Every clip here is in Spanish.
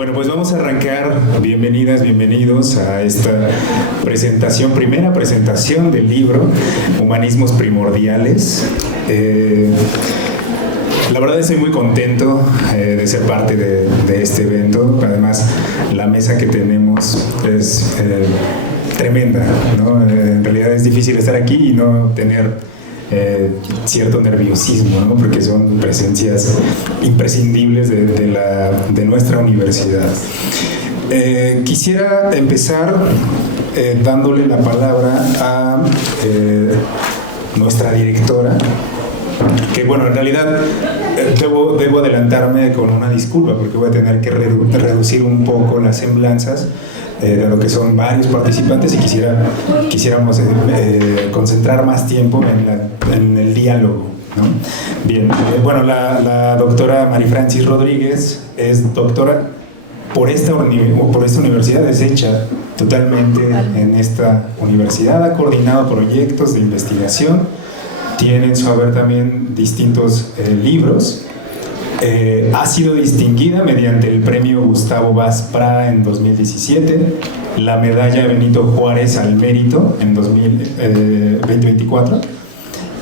Bueno, pues vamos a arrancar. Bienvenidas, bienvenidos a esta presentación, primera presentación del libro Humanismos Primordiales. La verdad estoy muy contento de ser parte de este evento. Además, la mesa que tenemos es tremenda, ¿no? En realidad es difícil estar aquí y no tener cierto nerviosismo, ¿no? Porque son presencias imprescindibles de nuestra universidad. Quisiera empezar dándole la palabra a nuestra directora, que bueno, en realidad debo adelantarme con una disculpa porque voy a tener que reducir un poco las semblanzas, dado que son varios participantes y quisiéramos concentrar más tiempo en el diálogo, ¿no? Bien, bueno, la doctora Marifrancis Rodríguez es doctora por esta universidad, es hecha totalmente en esta universidad, ha coordinado proyectos de investigación, tiene en su haber también distintos libros. Ha sido distinguida mediante el premio Gustavo Vaz Prada en 2017, la medalla Benito Juárez al Mérito en 2024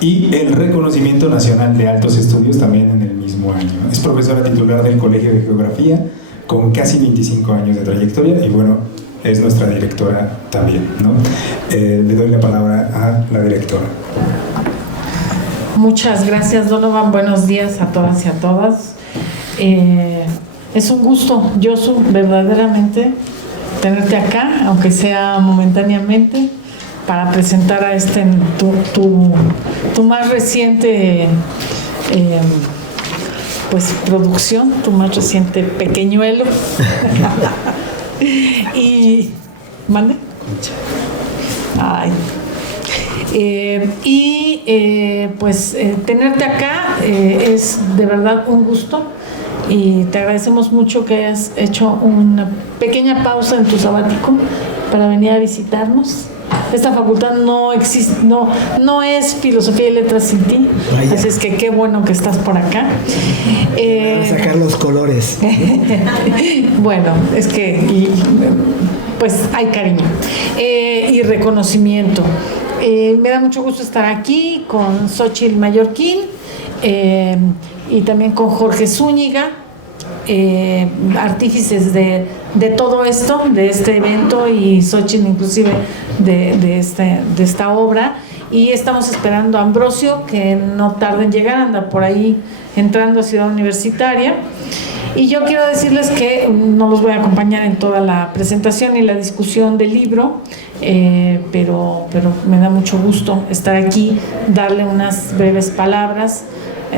y el reconocimiento nacional de altos estudios también en el mismo año. Es profesora titular del Colegio de Geografía con casi 25 años de trayectoria y bueno, es nuestra directora también, ¿no? Le doy la palabra a la directora. Muchas gracias, Donovan. Buenos días a todas y a todas. Es un gusto, Josu, verdaderamente tenerte acá, aunque sea momentáneamente, para presentar a tu más reciente pues producción, tu más reciente pequeñuelo. Y ¿mande? Ay. Tenerte acá es de verdad un gusto y te agradecemos mucho que hayas hecho una pequeña pausa en tu sabático para venir a visitarnos. Esta facultad no existe, no es filosofía y letras sin ti. Vaya. Así es que qué bueno que estás por acá. Sacar los colores. Bueno, es que pues hay cariño y reconocimiento. Me da mucho gusto estar aquí con Xochitl Mallorquín y también con Jorge Zúñiga, artífices de todo esto, de este evento, y Xochitl inclusive de esta obra. Y estamos esperando a Ambrosio, que no tarda en llegar, anda por ahí entrando a Ciudad Universitaria. Y yo quiero decirles que no los voy a acompañar en toda la presentación y la discusión del libro, pero me da mucho gusto estar aquí, darle unas breves palabras,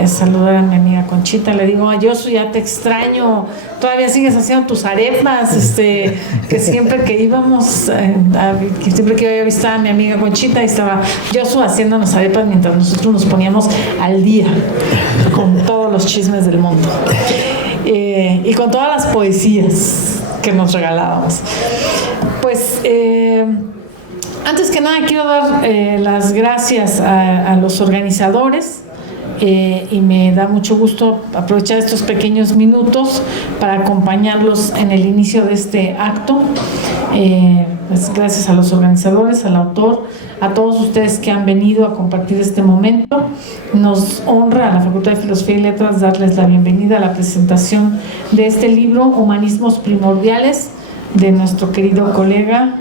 saludar a mi amiga Conchita. Le digo, Josu, ya te extraño, todavía sigues haciendo tus arepas, que siempre que íbamos, siempre que iba a visitar a mi amiga Conchita, estaba Josu haciéndonos arepas mientras nosotros nos poníamos al día con todos los chismes del mundo. Y con todas las poesías que nos regalábamos. Pues antes que nada quiero dar las gracias a los organizadores, y me da mucho gusto aprovechar estos pequeños minutos para acompañarlos en el inicio de este acto. Pues gracias a los organizadores, al autor, a todos ustedes que han venido a compartir este momento. Nos honra a la Facultad de Filosofía y Letras darles la bienvenida a la presentación de este libro, Humanismos Primordiales, de nuestro querido colega,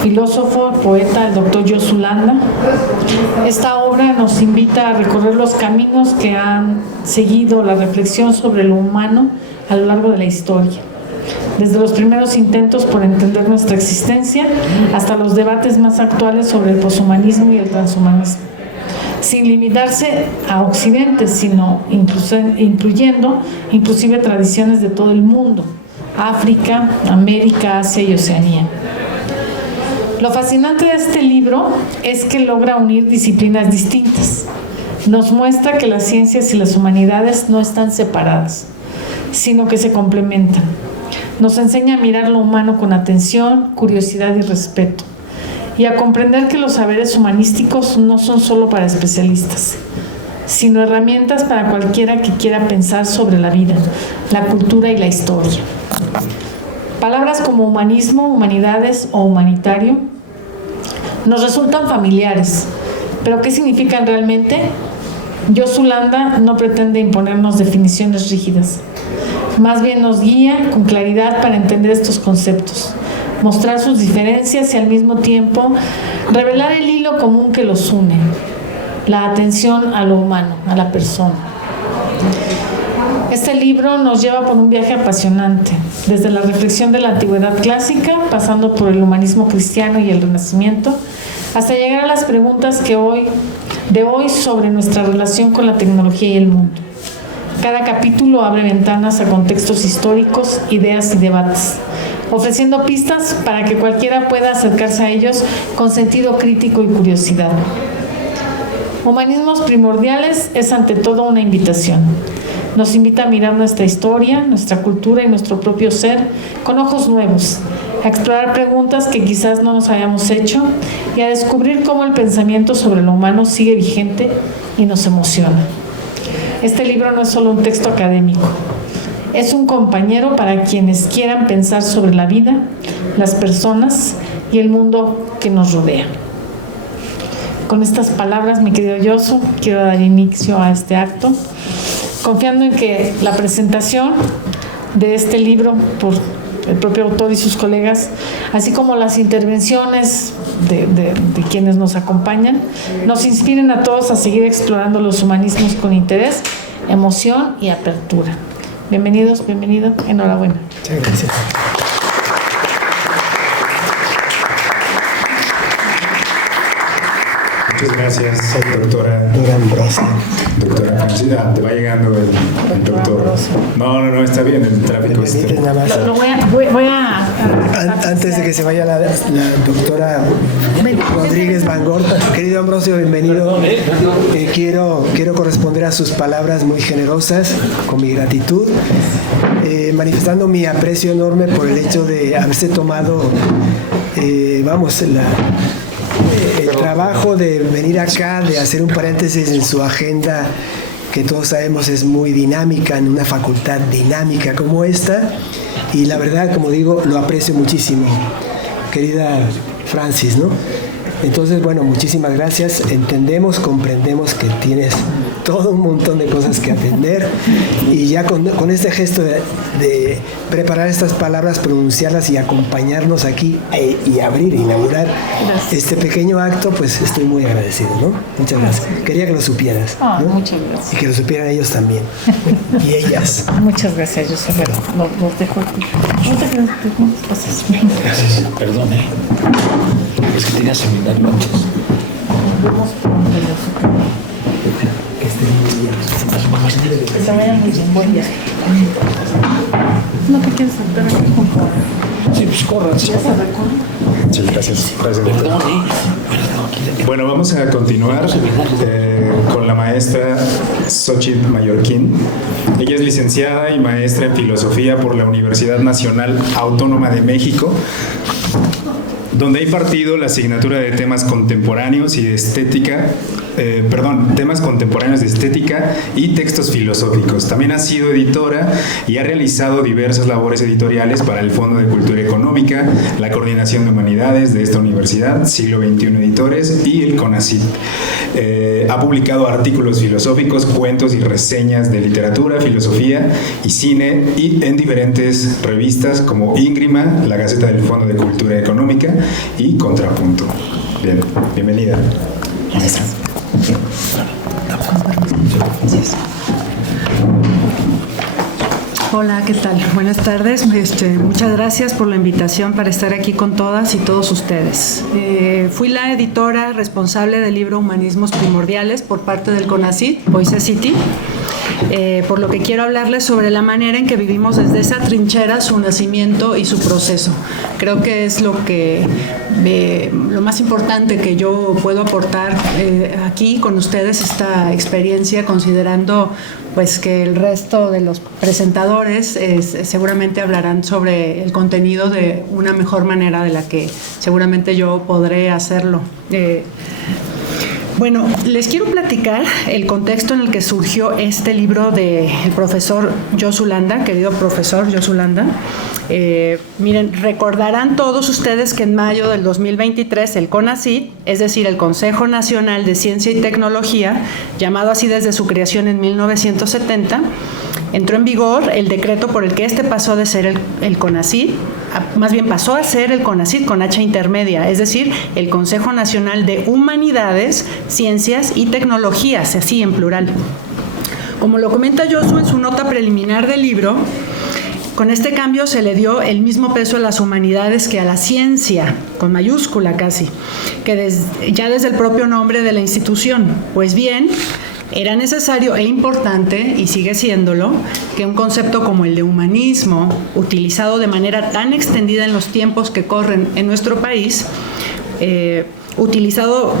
filósofo, poeta, el doctor Josu Landa. Esta obra nos invita a recorrer los caminos que han seguido la reflexión sobre lo humano a lo largo de la historia, desde los primeros intentos por entender nuestra existencia hasta los debates más actuales sobre el poshumanismo y el transhumanismo, sin limitarse a Occidente, sino incluyendo inclusive tradiciones de todo el mundo: África, América, Asia y Oceanía. Lo fascinante de este libro es que logra unir disciplinas distintas. Nos muestra que las ciencias y las humanidades no están separadas, sino que se complementan. Nos enseña a mirar lo humano con atención, curiosidad y respeto, y a comprender que los saberes humanísticos no son solo para especialistas, sino herramientas para cualquiera que quiera pensar sobre la vida, la cultura y la historia. Palabras como humanismo, humanidades o humanitario nos resultan familiares, pero ¿qué significan realmente? Yosulanda no pretende imponernos definiciones rígidas, más bien nos guía con claridad para entender estos conceptos, mostrar sus diferencias y al mismo tiempo revelar el hilo común que los une, la atención a lo humano, a la persona. Este libro nos lleva por un viaje apasionante, desde la reflexión de la antigüedad clásica, pasando por el humanismo cristiano y el Renacimiento, hasta llegar a las preguntas de hoy sobre nuestra relación con la tecnología y el mundo. Cada capítulo abre ventanas a contextos históricos, ideas y debates, ofreciendo pistas para que cualquiera pueda acercarse a ellos con sentido crítico y curiosidad. Humanismos Primordiales es ante todo una invitación. Nos invita a mirar nuestra historia, nuestra cultura y nuestro propio ser con ojos nuevos, a explorar preguntas que quizás no nos hayamos hecho y a descubrir cómo el pensamiento sobre lo humano sigue vigente y nos emociona. Este libro no es solo un texto académico, es un compañero para quienes quieran pensar sobre la vida, las personas y el mundo que nos rodea. Con estas palabras, mi querido Yosu, quiero dar inicio a este acto, confiando en que la presentación de este libro por el propio autor y sus colegas, así como las intervenciones de quienes nos acompañan, nos inspiren a todos a seguir explorando los humanismos con interés, emoción y apertura. Bienvenidos, bienvenido, enhorabuena. Muchas gracias. Muchas gracias, doctora. Ambrosio. Doctora Francina, te va llegando el doctor. No, está bien, el tráfico Permíteme nada más. Lo voy a Antes de que se vaya la doctora Rodríguez Van Gort, querido Ambrosio, bienvenido. Quiero corresponder a sus palabras muy generosas, con mi gratitud, manifestando mi aprecio enorme por el hecho de haberse tomado, el trabajo de venir acá, de hacer un paréntesis en su agenda, que todos sabemos es muy dinámica, en una facultad dinámica como esta, y la verdad, como digo, lo aprecio muchísimo, querida Francis, ¿no? Entonces, bueno, muchísimas gracias. Entendemos, comprendemos que tienes todo un montón de cosas que atender, y ya con este gesto de preparar estas palabras, pronunciarlas y acompañarnos aquí y abrir e inaugurar este pequeño acto, pues estoy muy agradecido, ¿no? Muchas gracias. Quería que lo supieras, ¿no? Muchas gracias. Y que lo supieran ellos también. Y ellas. Muchas gracias, yo soy los dejo aquí. No te pases. Gracias, perdón, es que tenía seminario antes. Que te vaya muy bien. Buen viaje. No te quieres saltar aquí con todo. Sí, pues corran. ¿Ya se recorre? Sí, gracias. Gracias, doctora. Perdón. Bueno, vamos a continuar con la maestra Xochitl Mallorquín. Ella es licenciada y maestra en Filosofía por la Universidad Nacional Autónoma de México, donde ha impartido la asignatura de temas contemporáneos y de estética, temas contemporáneos de estética y textos filosóficos. También ha sido editora y ha realizado diversas labores editoriales para el Fondo de Cultura Económica, la Coordinación de Humanidades de esta universidad, Siglo XXI Editores y el CONACYT. Ha publicado artículos filosóficos, cuentos y reseñas de literatura, filosofía y cine y en diferentes revistas como Íngrima, la Gaceta del Fondo de Cultura Económica y Contrapunto. Bien, bienvenida. Maestra. Hola, ¿qué tal? Buenas tardes. Muchas gracias por la invitación para estar aquí con todas y todos ustedes. Fui la editora responsable del libro Humanismos Primordiales por parte del CONACYT, Boise City, por lo que quiero hablarles sobre la manera en que vivimos desde esa trinchera su nacimiento y su proceso. Creo que es lo más importante que yo puedo aportar aquí con ustedes, esta experiencia, considerando pues que el resto de los presentadores seguramente hablarán sobre el contenido de una mejor manera de la que seguramente yo podré hacerlo. Bueno, les quiero platicar el contexto en el que surgió este libro del profesor Josu Landa, querido profesor Josu Landa. Miren, recordarán todos ustedes que en mayo del 2023 el CONACYT, es decir, el Consejo Nacional de Ciencia y Tecnología, llamado así desde su creación en 1970, entró en vigor el decreto por el que pasó de ser el CONACYT, más bien pasó a ser el CONACYT con H intermedia, es decir, el Consejo Nacional de Humanidades, Ciencias y Tecnologías, así en plural. Como lo comenta Josu en su nota preliminar del libro, con este cambio se le dio el mismo peso a las humanidades que a la ciencia, con mayúscula casi, que ya desde el propio nombre de la institución. Pues bien, era necesario e importante, y sigue siéndolo, que un concepto como el de humanismo, utilizado de manera tan extendida en los tiempos que corren en nuestro país, utilizado,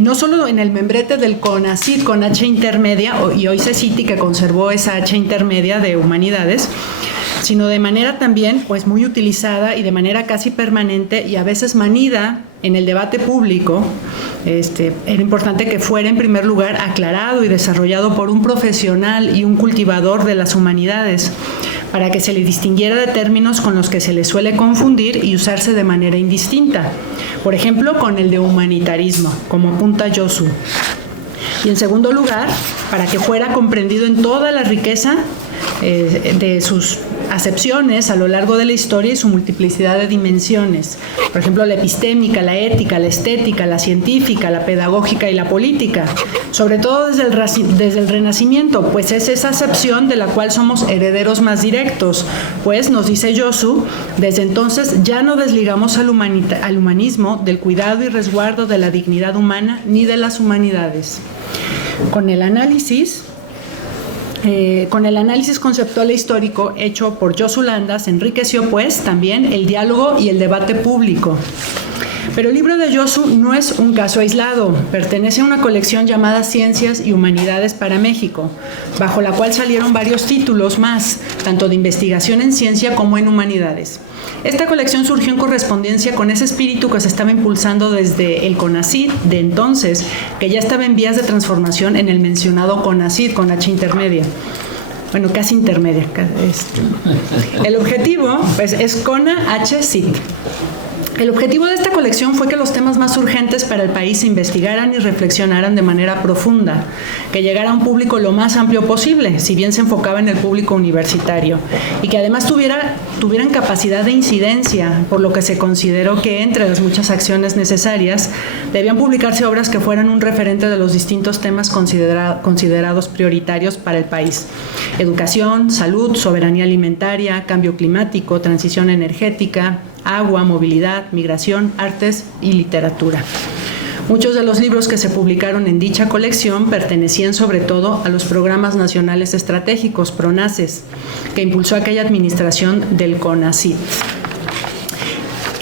no solo en el membrete del CONACYT con H intermedia, y hoy CECITI, que conservó esa H intermedia de humanidades, sino de manera también pues muy utilizada y de manera casi permanente y a veces manida en el debate público. Era importante que fuera en primer lugar aclarado y desarrollado por un profesional y un cultivador de las humanidades, para que se le distinguiera de términos con los que se le suele confundir y usarse de manera indistinta. Por ejemplo, con el de humanitarismo, como apunta Josu. Y en segundo lugar, para que fuera comprendido en toda la riqueza de sus acepciones a lo largo de la historia y su multiplicidad de dimensiones. Por ejemplo, la epistémica, la ética, la estética, la científica, la pedagógica y la política. Sobre todo desde el Renacimiento, pues es esa acepción de la cual somos herederos más directos. Pues, nos dice Josu, desde entonces ya no desligamos al humanismo del cuidado y resguardo de la dignidad humana ni de las humanidades. Con el análisis conceptual e histórico hecho por Josu Landa se enriqueció pues también el diálogo y el debate público. Pero el libro de Josu no es un caso aislado, pertenece a una colección llamada Ciencias y Humanidades para México, bajo la cual salieron varios títulos más, tanto de investigación en ciencia como en humanidades. Esta colección surgió en correspondencia con ese espíritu que se estaba impulsando desde el CONACYT de entonces, que ya estaba en vías de transformación en el mencionado CONACYT con H intermedia. Bueno, casi intermedia. El objetivo pues, es CONA-H-CYT. El objetivo de esta colección fue que los temas más urgentes para el país se investigaran y reflexionaran de manera profunda, que llegara a un público lo más amplio posible, si bien se enfocaba en el público universitario, y que además tuvieran capacidad de incidencia, por lo que se consideró que entre las muchas acciones necesarias debían publicarse obras que fueran un referente de los distintos temas considerados prioritarios para el país: educación, salud, soberanía alimentaria, cambio climático, transición energética, agua, movilidad, migración, artes y literatura. Muchos de los libros que se publicaron en dicha colección pertenecían sobre todo a los programas nacionales estratégicos, PRONACES, que impulsó aquella administración del CONACYT.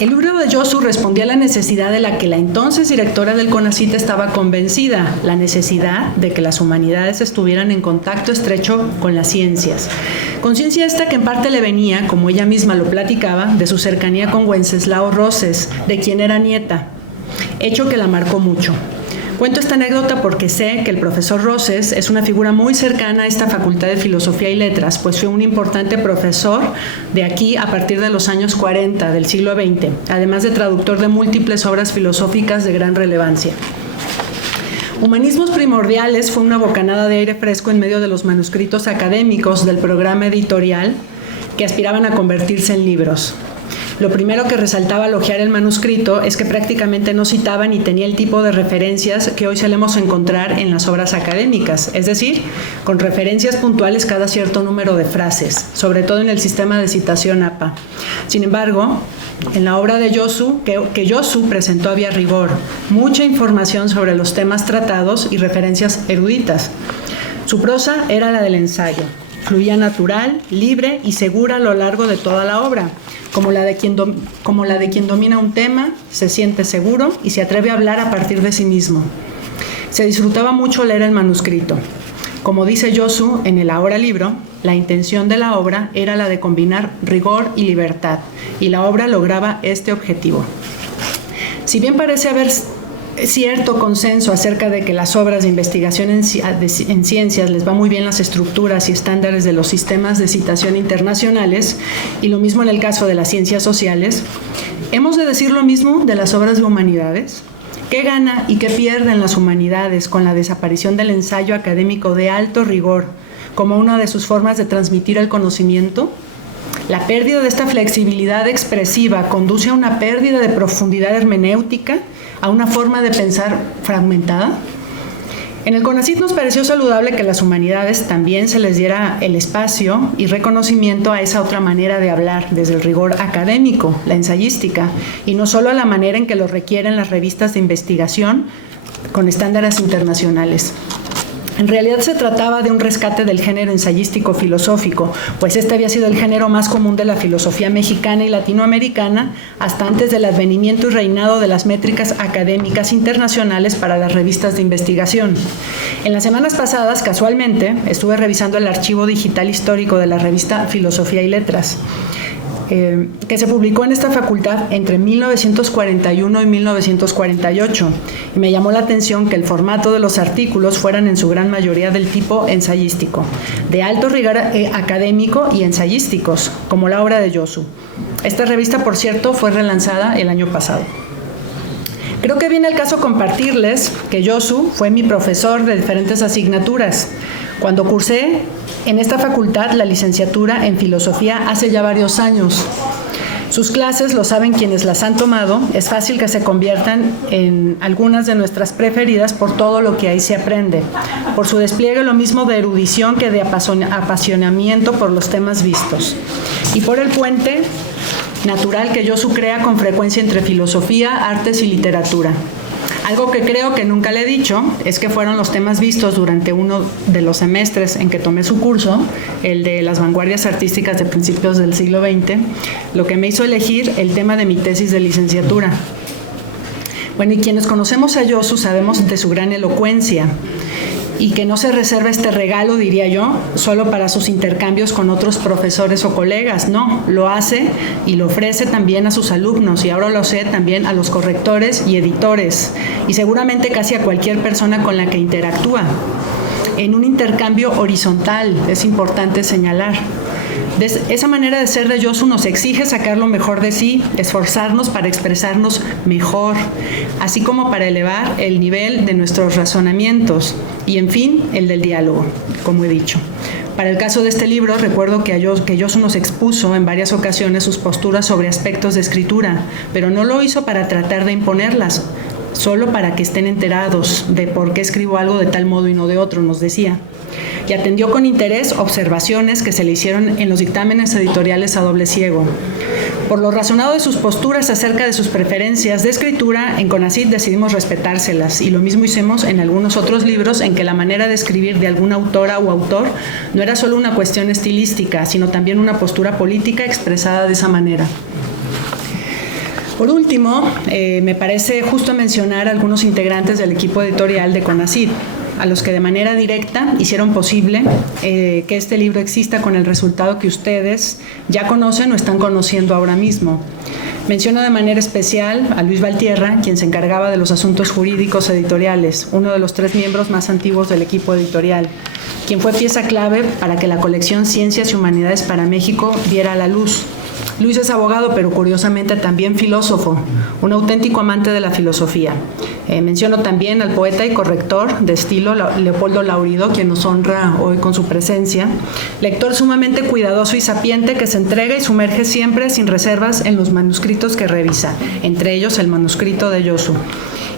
El libro de Josu respondía a la necesidad de la que la entonces directora del CONACYT estaba convencida, la necesidad de que las humanidades estuvieran en contacto estrecho con las ciencias. Conciencia esta que en parte le venía, como ella misma lo platicaba, de su cercanía con Wenceslao Roses, de quien era nieta, hecho que la marcó mucho. Cuento esta anécdota porque sé que el profesor Roses es una figura muy cercana a esta Facultad de Filosofía y Letras, pues fue un importante profesor de aquí a partir de los años 40 del siglo XX, además de traductor de múltiples obras filosóficas de gran relevancia. Humanismos Primordiales fue una bocanada de aire fresco en medio de los manuscritos académicos del programa editorial que aspiraban a convertirse en libros. Lo primero que resaltaba al hojear el manuscrito es que prácticamente no citaba ni tenía el tipo de referencias que hoy solemos encontrar en las obras académicas, es decir, con referencias puntuales cada cierto número de frases, sobre todo en el sistema de citación APA. Sin embargo, en la obra de Josu, que Josu presentó había rigor, mucha información sobre los temas tratados y referencias eruditas. Su prosa era la del ensayo, fluía natural, libre y segura a lo largo de toda la obra, como la de quien domina un tema, se siente seguro y se atreve a hablar a partir de sí mismo. Se disfrutaba mucho leer el manuscrito. Como dice Josu en el ahora libro, la intención de la obra era la de combinar rigor y libertad, y la obra lograba este objetivo. Si bien parece haber cierto consenso acerca de que las obras de investigación en ciencias les va muy bien las estructuras y estándares de los sistemas de citación internacionales, y lo mismo en el caso de las ciencias sociales, ¿hemos de decir lo mismo de las obras de humanidades? ¿Qué gana y qué pierden las humanidades con la desaparición del ensayo académico de alto rigor como una de sus formas de transmitir el conocimiento? La pérdida de esta flexibilidad expresiva conduce a una pérdida de profundidad hermenéutica, a una forma de pensar fragmentada. En el CONACYT nos pareció saludable que a las humanidades también se les diera el espacio y reconocimiento a esa otra manera de hablar, desde el rigor académico, la ensayística, y no solo a la manera en que lo requieren las revistas de investigación con estándares internacionales. En realidad se trataba de un rescate del género ensayístico-filosófico, pues este había sido el género más común de la filosofía mexicana y latinoamericana hasta antes del advenimiento y reinado de las métricas académicas internacionales para las revistas de investigación. En las semanas pasadas, casualmente, estuve revisando el archivo digital histórico de la revista Filosofía y Letras, que se publicó en esta facultad entre 1941 y 1948, y me llamó la atención que el formato de los artículos fueran en su gran mayoría del tipo ensayístico, de alto rigor académico y ensayísticos, como la obra de Yosu. Esta revista, por cierto, fue relanzada el año pasado. Creo que viene el caso compartirles que Yosu fue mi profesor de diferentes asignaturas. Cuando cursé en esta facultad la licenciatura en filosofía hace ya varios años. Sus clases, lo saben quienes las han tomado, es fácil que se conviertan en algunas de nuestras preferidas por todo lo que ahí se aprende, por su despliegue lo mismo de erudición que de apasionamiento por los temas vistos, y por el puente natural que Yosu crea con frecuencia entre filosofía, artes y literatura. Algo que creo que nunca le he dicho es que fueron los temas vistos durante uno de los semestres en que tomé su curso, el de las vanguardias artísticas de principios del siglo XX, lo que me hizo elegir el tema de mi tesis de licenciatura. Bueno, y quienes conocemos a Yosu sabemos de su gran elocuencia, y que no se reserva este regalo, diría yo, solo para sus intercambios con otros profesores o colegas. No, lo hace y lo ofrece también a sus alumnos, y ahora lo hace también a los correctores y editores, y seguramente casi a cualquier persona con la que interactúa. En un intercambio horizontal, es importante señalar. Esa manera de ser de Yosu nos exige sacar lo mejor de sí, esforzarnos para expresarnos mejor, así como para elevar el nivel de nuestros razonamientos y, en fin, el del diálogo, como he dicho. Para el caso de este libro, recuerdo que Yosu nos expuso en varias ocasiones sus posturas sobre aspectos de escritura, pero no lo hizo para tratar de imponerlas, solo para que estén enterados de por qué escribo algo de tal modo y no de otro, nos decía. Y atendió con interés observaciones que se le hicieron en los dictámenes editoriales a doble ciego. Por lo razonado de sus posturas acerca de sus preferencias de escritura, en CONACYT decidimos respetárselas, y lo mismo hicimos en algunos otros libros en que la manera de escribir de alguna autora o autor no era solo una cuestión estilística, sino también una postura política expresada de esa manera. Por último, me parece justo mencionar a algunos integrantes del equipo editorial de CONACYT, a los que de manera directa hicieron posible que este libro exista con el resultado que ustedes ya conocen o están conociendo ahora mismo. Menciono de manera especial a Luis Valtierra, quien se encargaba de los asuntos jurídicos editoriales, uno de los 3 miembros más antiguos del equipo editorial, quien fue pieza clave para que la colección Ciencias y Humanidades para México viera la luz. Luis es abogado, pero curiosamente también filósofo, un auténtico amante de la filosofía. Menciono también al poeta y corrector de estilo Leopoldo Laurido, quien nos honra hoy con su presencia, lector sumamente cuidadoso y sapiente que se entrega y sumerge siempre sin reservas en los manuscritos que revisa, entre ellos el manuscrito de Yosu,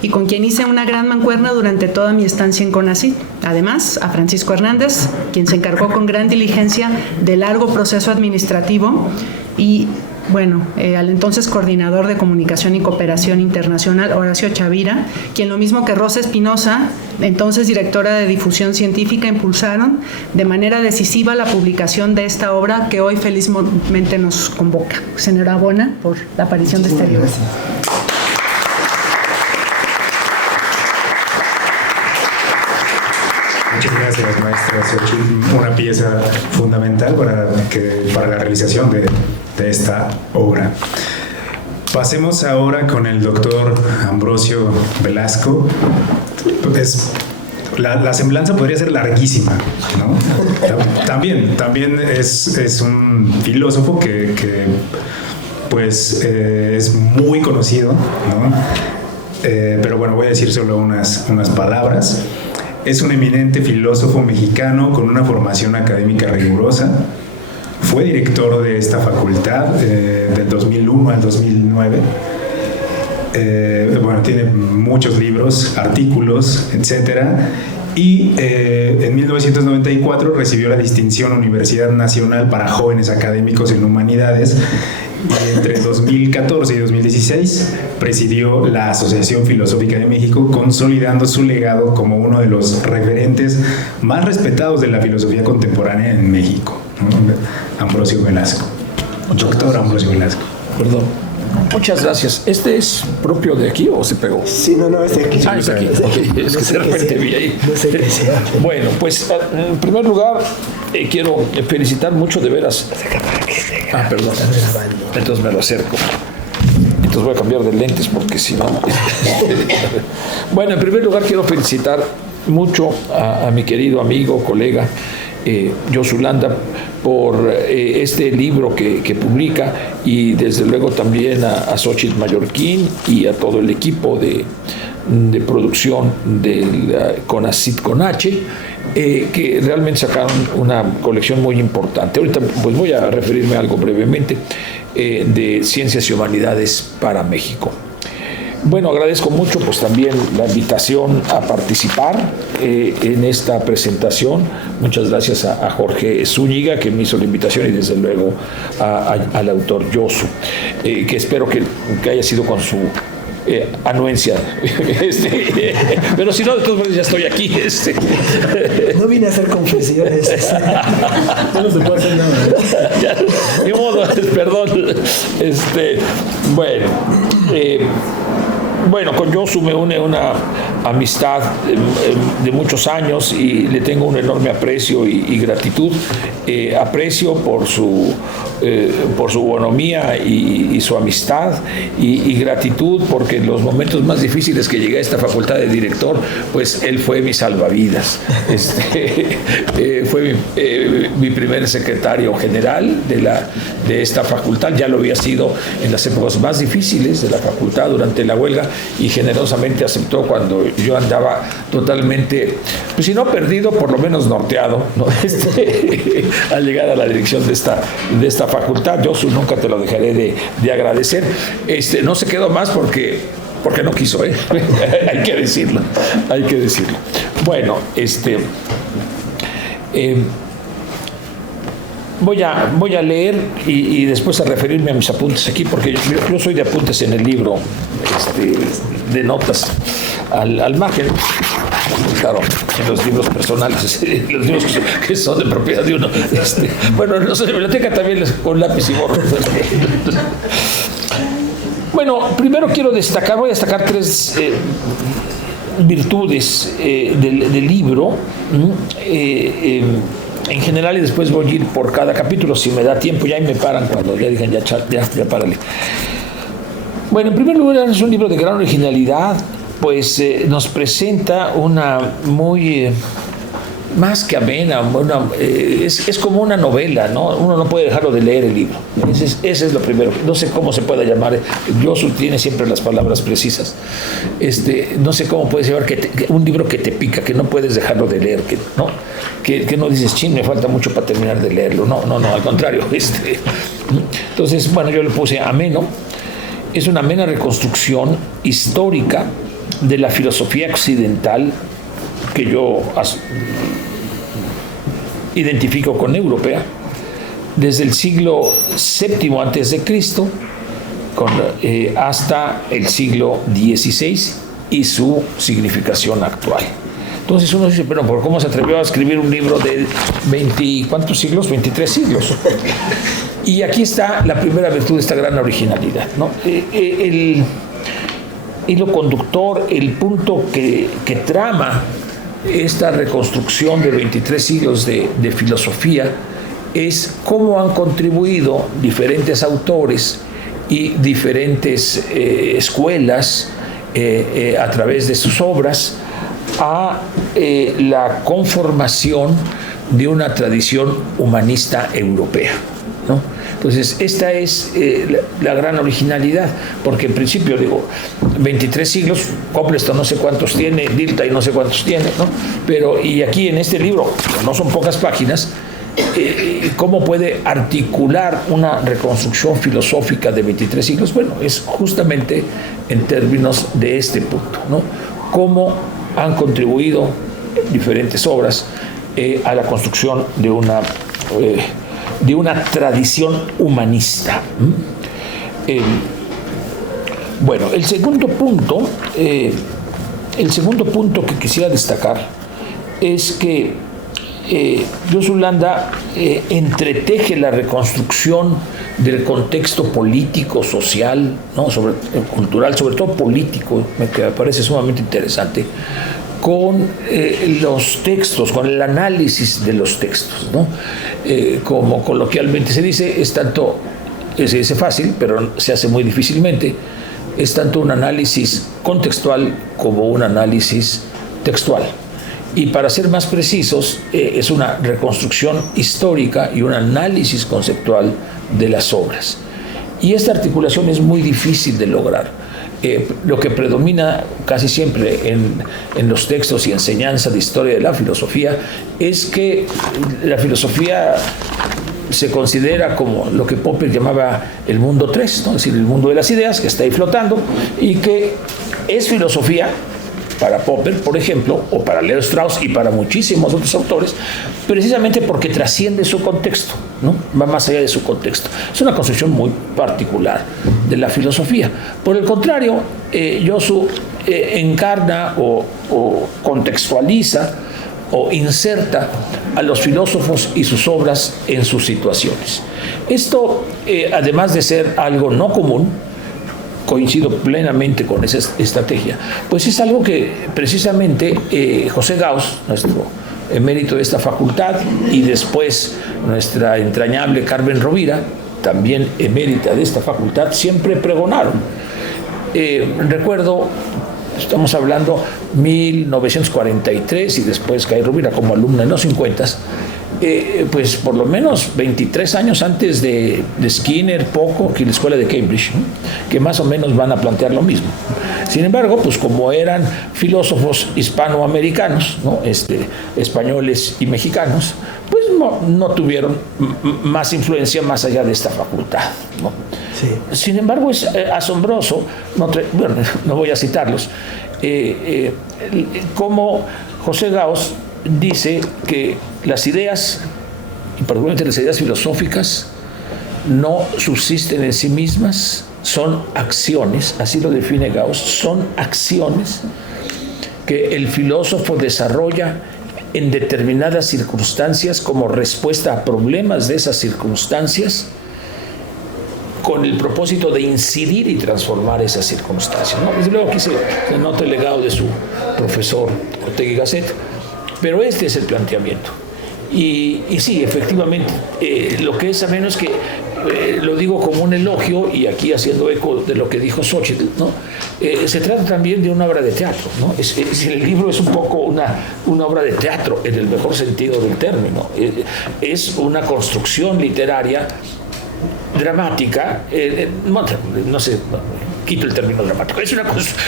y con quien hice una gran mancuerna durante toda mi estancia en CONACYT. Además, a Francisco Hernández, quien se encargó con gran diligencia del largo proceso administrativo, y bueno, al entonces coordinador de comunicación y cooperación internacional, Horacio Chavira, quien lo mismo que Rosa Espinosa, entonces directora de difusión científica, impulsaron de manera decisiva la publicación de esta obra que hoy felizmente nos convoca. Pues enhorabuena por la aparición de este libro. Muchas gracias, maestra Xochitl. Una pieza fundamental para la realización de esta obra. Pasemos ahora con el doctor Ambrosio Velasco. La semblanza podría ser larguísima, ¿no? También es un filósofo que pues es muy conocido, ¿no? Pero bueno, voy a decir solo unas palabras. Es un eminente filósofo mexicano con una formación académica rigurosa. Fue director de esta facultad del 2001 al 2009. Bueno, tiene muchos libros, artículos, etcétera. Y en 1994 recibió la distinción Universidad Nacional para Jóvenes Académicos en Humanidades. Y entre 2014 y 2016 presidió la Asociación Filosófica de México, consolidando su legado como uno de los referentes más respetados de la filosofía contemporánea en México, ¿no? Ambrosio Velasco. Doctor Ambrosio Velasco. Perdón. Muchas gracias. ¿Este es propio de aquí o se pegó? Sí, no, es de aquí. Ah, es de aquí. Okay. Es que de repente vi ahí. No sé qué sea. Bueno, pues en primer lugar quiero felicitar mucho de veras. Ah, perdón. Entonces me lo acerco. Entonces voy a cambiar de lentes porque si no... Bueno, en primer lugar quiero felicitar mucho a mi querido amigo, colega, Josu Landa, por este libro que publica, y desde luego también a Xochitl Mallorquín y a todo el equipo de producción del CONACYT con H, que realmente sacaron una colección muy importante. Ahorita pues voy a referirme a algo brevemente de Ciencias y Humanidades para México. Bueno, agradezco mucho pues también la invitación a participar en esta presentación. Muchas gracias a Jorge Zúñiga, que me hizo la invitación, y desde luego al autor Josu, que espero que haya sido con su anuencia. Pero si no, de todos modos ya estoy aquí. No vine a hacer confesiones. No se puede hacer nada. Ni modo, perdón. Bueno, con Josu me une una amistad de muchos años, y le tengo un enorme aprecio y gratitud. Aprecio por su bonomía y su amistad, y gratitud porque en los momentos más difíciles que llegué a esta facultad de director, pues él fue mi salvavidas. Fue mi primer secretario general de esta facultad. Ya lo había sido en las épocas más difíciles de la facultad durante la huelga, y generosamente aceptó cuando yo andaba totalmente, pues si no perdido, por lo menos norteado, ¿no? Al llegar a la dirección de esta facultad. Yo nunca te lo dejaré de agradecer. No se quedó más porque no quiso, hay que decirlo. Bueno, voy a leer y después a referirme a mis apuntes aquí, porque yo soy de apuntes en el libro, de notas al margen. Claro, en los libros personales, los libros que son de propiedad de uno. Bueno, en la biblioteca también con lápiz y borro. Bueno, primero voy a destacar tres virtudes del libro en general, y después voy a ir por cada capítulo si me da tiempo. Ya ahí me paran cuando ya digan ya párale. Bueno, en primer lugar, es un libro de gran originalidad, pues nos presenta una muy más que amena, es como una novela, ¿no? Uno no puede dejarlo de leer el libro. Ese es lo primero. No sé cómo se puede llamar. Josu tiene siempre las palabras precisas. No sé cómo puedes llevar un libro que te pica, que no puedes dejarlo de leer, que no dices, chin, me falta mucho para terminar de leerlo. No, al contrario. Entonces, bueno, yo le puse ameno. Es una amena reconstrucción histórica de la filosofía occidental que yo identifico con europea, desde el siglo VII a.C. Hasta el siglo XVI y su significación actual. Entonces uno dice, pero ¿por cómo se atrevió a escribir un libro de 20, ¿cuántos siglos? 23 siglos. Y aquí está la primera virtud de esta gran originalidad, ¿no? El hilo conductor, el punto que trama esta reconstrucción de 23 siglos de filosofía, es cómo han contribuido diferentes autores y diferentes escuelas a través de sus obras a la conformación de una tradición humanista europea, ¿no? Entonces, esta es la gran originalidad, porque en principio, 23 siglos, Copleston no sé cuántos tiene, Dilthey no sé cuántos tiene, ¿no? Pero, y aquí en este libro, no son pocas páginas, ¿cómo puede articular una reconstrucción filosófica de 23 siglos? Bueno, es justamente en términos de este punto, ¿no? Cómo han contribuido diferentes obras a la construcción de una tradición humanista. Bueno, el segundo punto que quisiera destacar es que Josu Landa entreteje la reconstrucción del contexto político, social, ¿no? Cultural, sobre todo político, que me parece sumamente interesante, con los textos, con el análisis de los textos, ¿no? Como coloquialmente se dice, se dice fácil, pero se hace muy difícilmente, es tanto un análisis contextual como un análisis textual. Y para ser más precisos, es una reconstrucción histórica y un análisis conceptual de las obras. Y esta articulación es muy difícil de lograr. Lo que predomina casi siempre en los textos y enseñanza de historia de la filosofía es que la filosofía se considera como lo que Popper llamaba el mundo 3, ¿no? Es decir, el mundo de las ideas, que está ahí flotando, y que es filosofía para Popper, por ejemplo, o para Leo Strauss y para muchísimos otros autores, precisamente porque trasciende su contexto, ¿no? Va más allá de su contexto. Es una concepción muy particular de la filosofía. Por el contrario, Josu encarna o contextualiza o inserta a los filósofos y sus obras en sus situaciones. Esto, además de ser algo no común, coincido plenamente con esa estrategia, pues es algo que precisamente José Gauss, nuestro emérito de esta facultad, y después nuestra entrañable Carmen Rovira, también emérita de esta facultad, siempre pregonaron. Recuerdo, estamos hablando 1943, y después cae Rovira como alumna en los 50s, pues por lo menos 23 años antes de Skinner, poco, que la escuela de Cambridge, ¿no? Que más o menos van a plantear lo mismo. Sin embargo, pues como eran filósofos hispanoamericanos, ¿no? Españoles y mexicanos, pues no tuvieron más influencia más allá de esta facultad, ¿no? Sí. Sin embargo, es asombroso, bueno, no voy a citarlos, como José Gauss dice que las ideas, y particularmente las ideas filosóficas, no subsisten en sí mismas, son acciones, así lo define Gauss, son acciones que el filósofo desarrolla en determinadas circunstancias como respuesta a problemas de esas circunstancias, con el propósito de incidir y transformar esas circunstancias, ¿no? Desde luego aquí se nota el legado de su profesor Ortega y Gasset, pero este es el planteamiento. Y sí, efectivamente, lo que es a menos que lo digo como un elogio, y aquí haciendo eco de lo que dijo Xochitl, ¿no? Se trata también de una obra de teatro, ¿no? El libro es un poco una obra de teatro en el mejor sentido del término. Es una construcción literaria dramática, no sé, quito el término dramático, es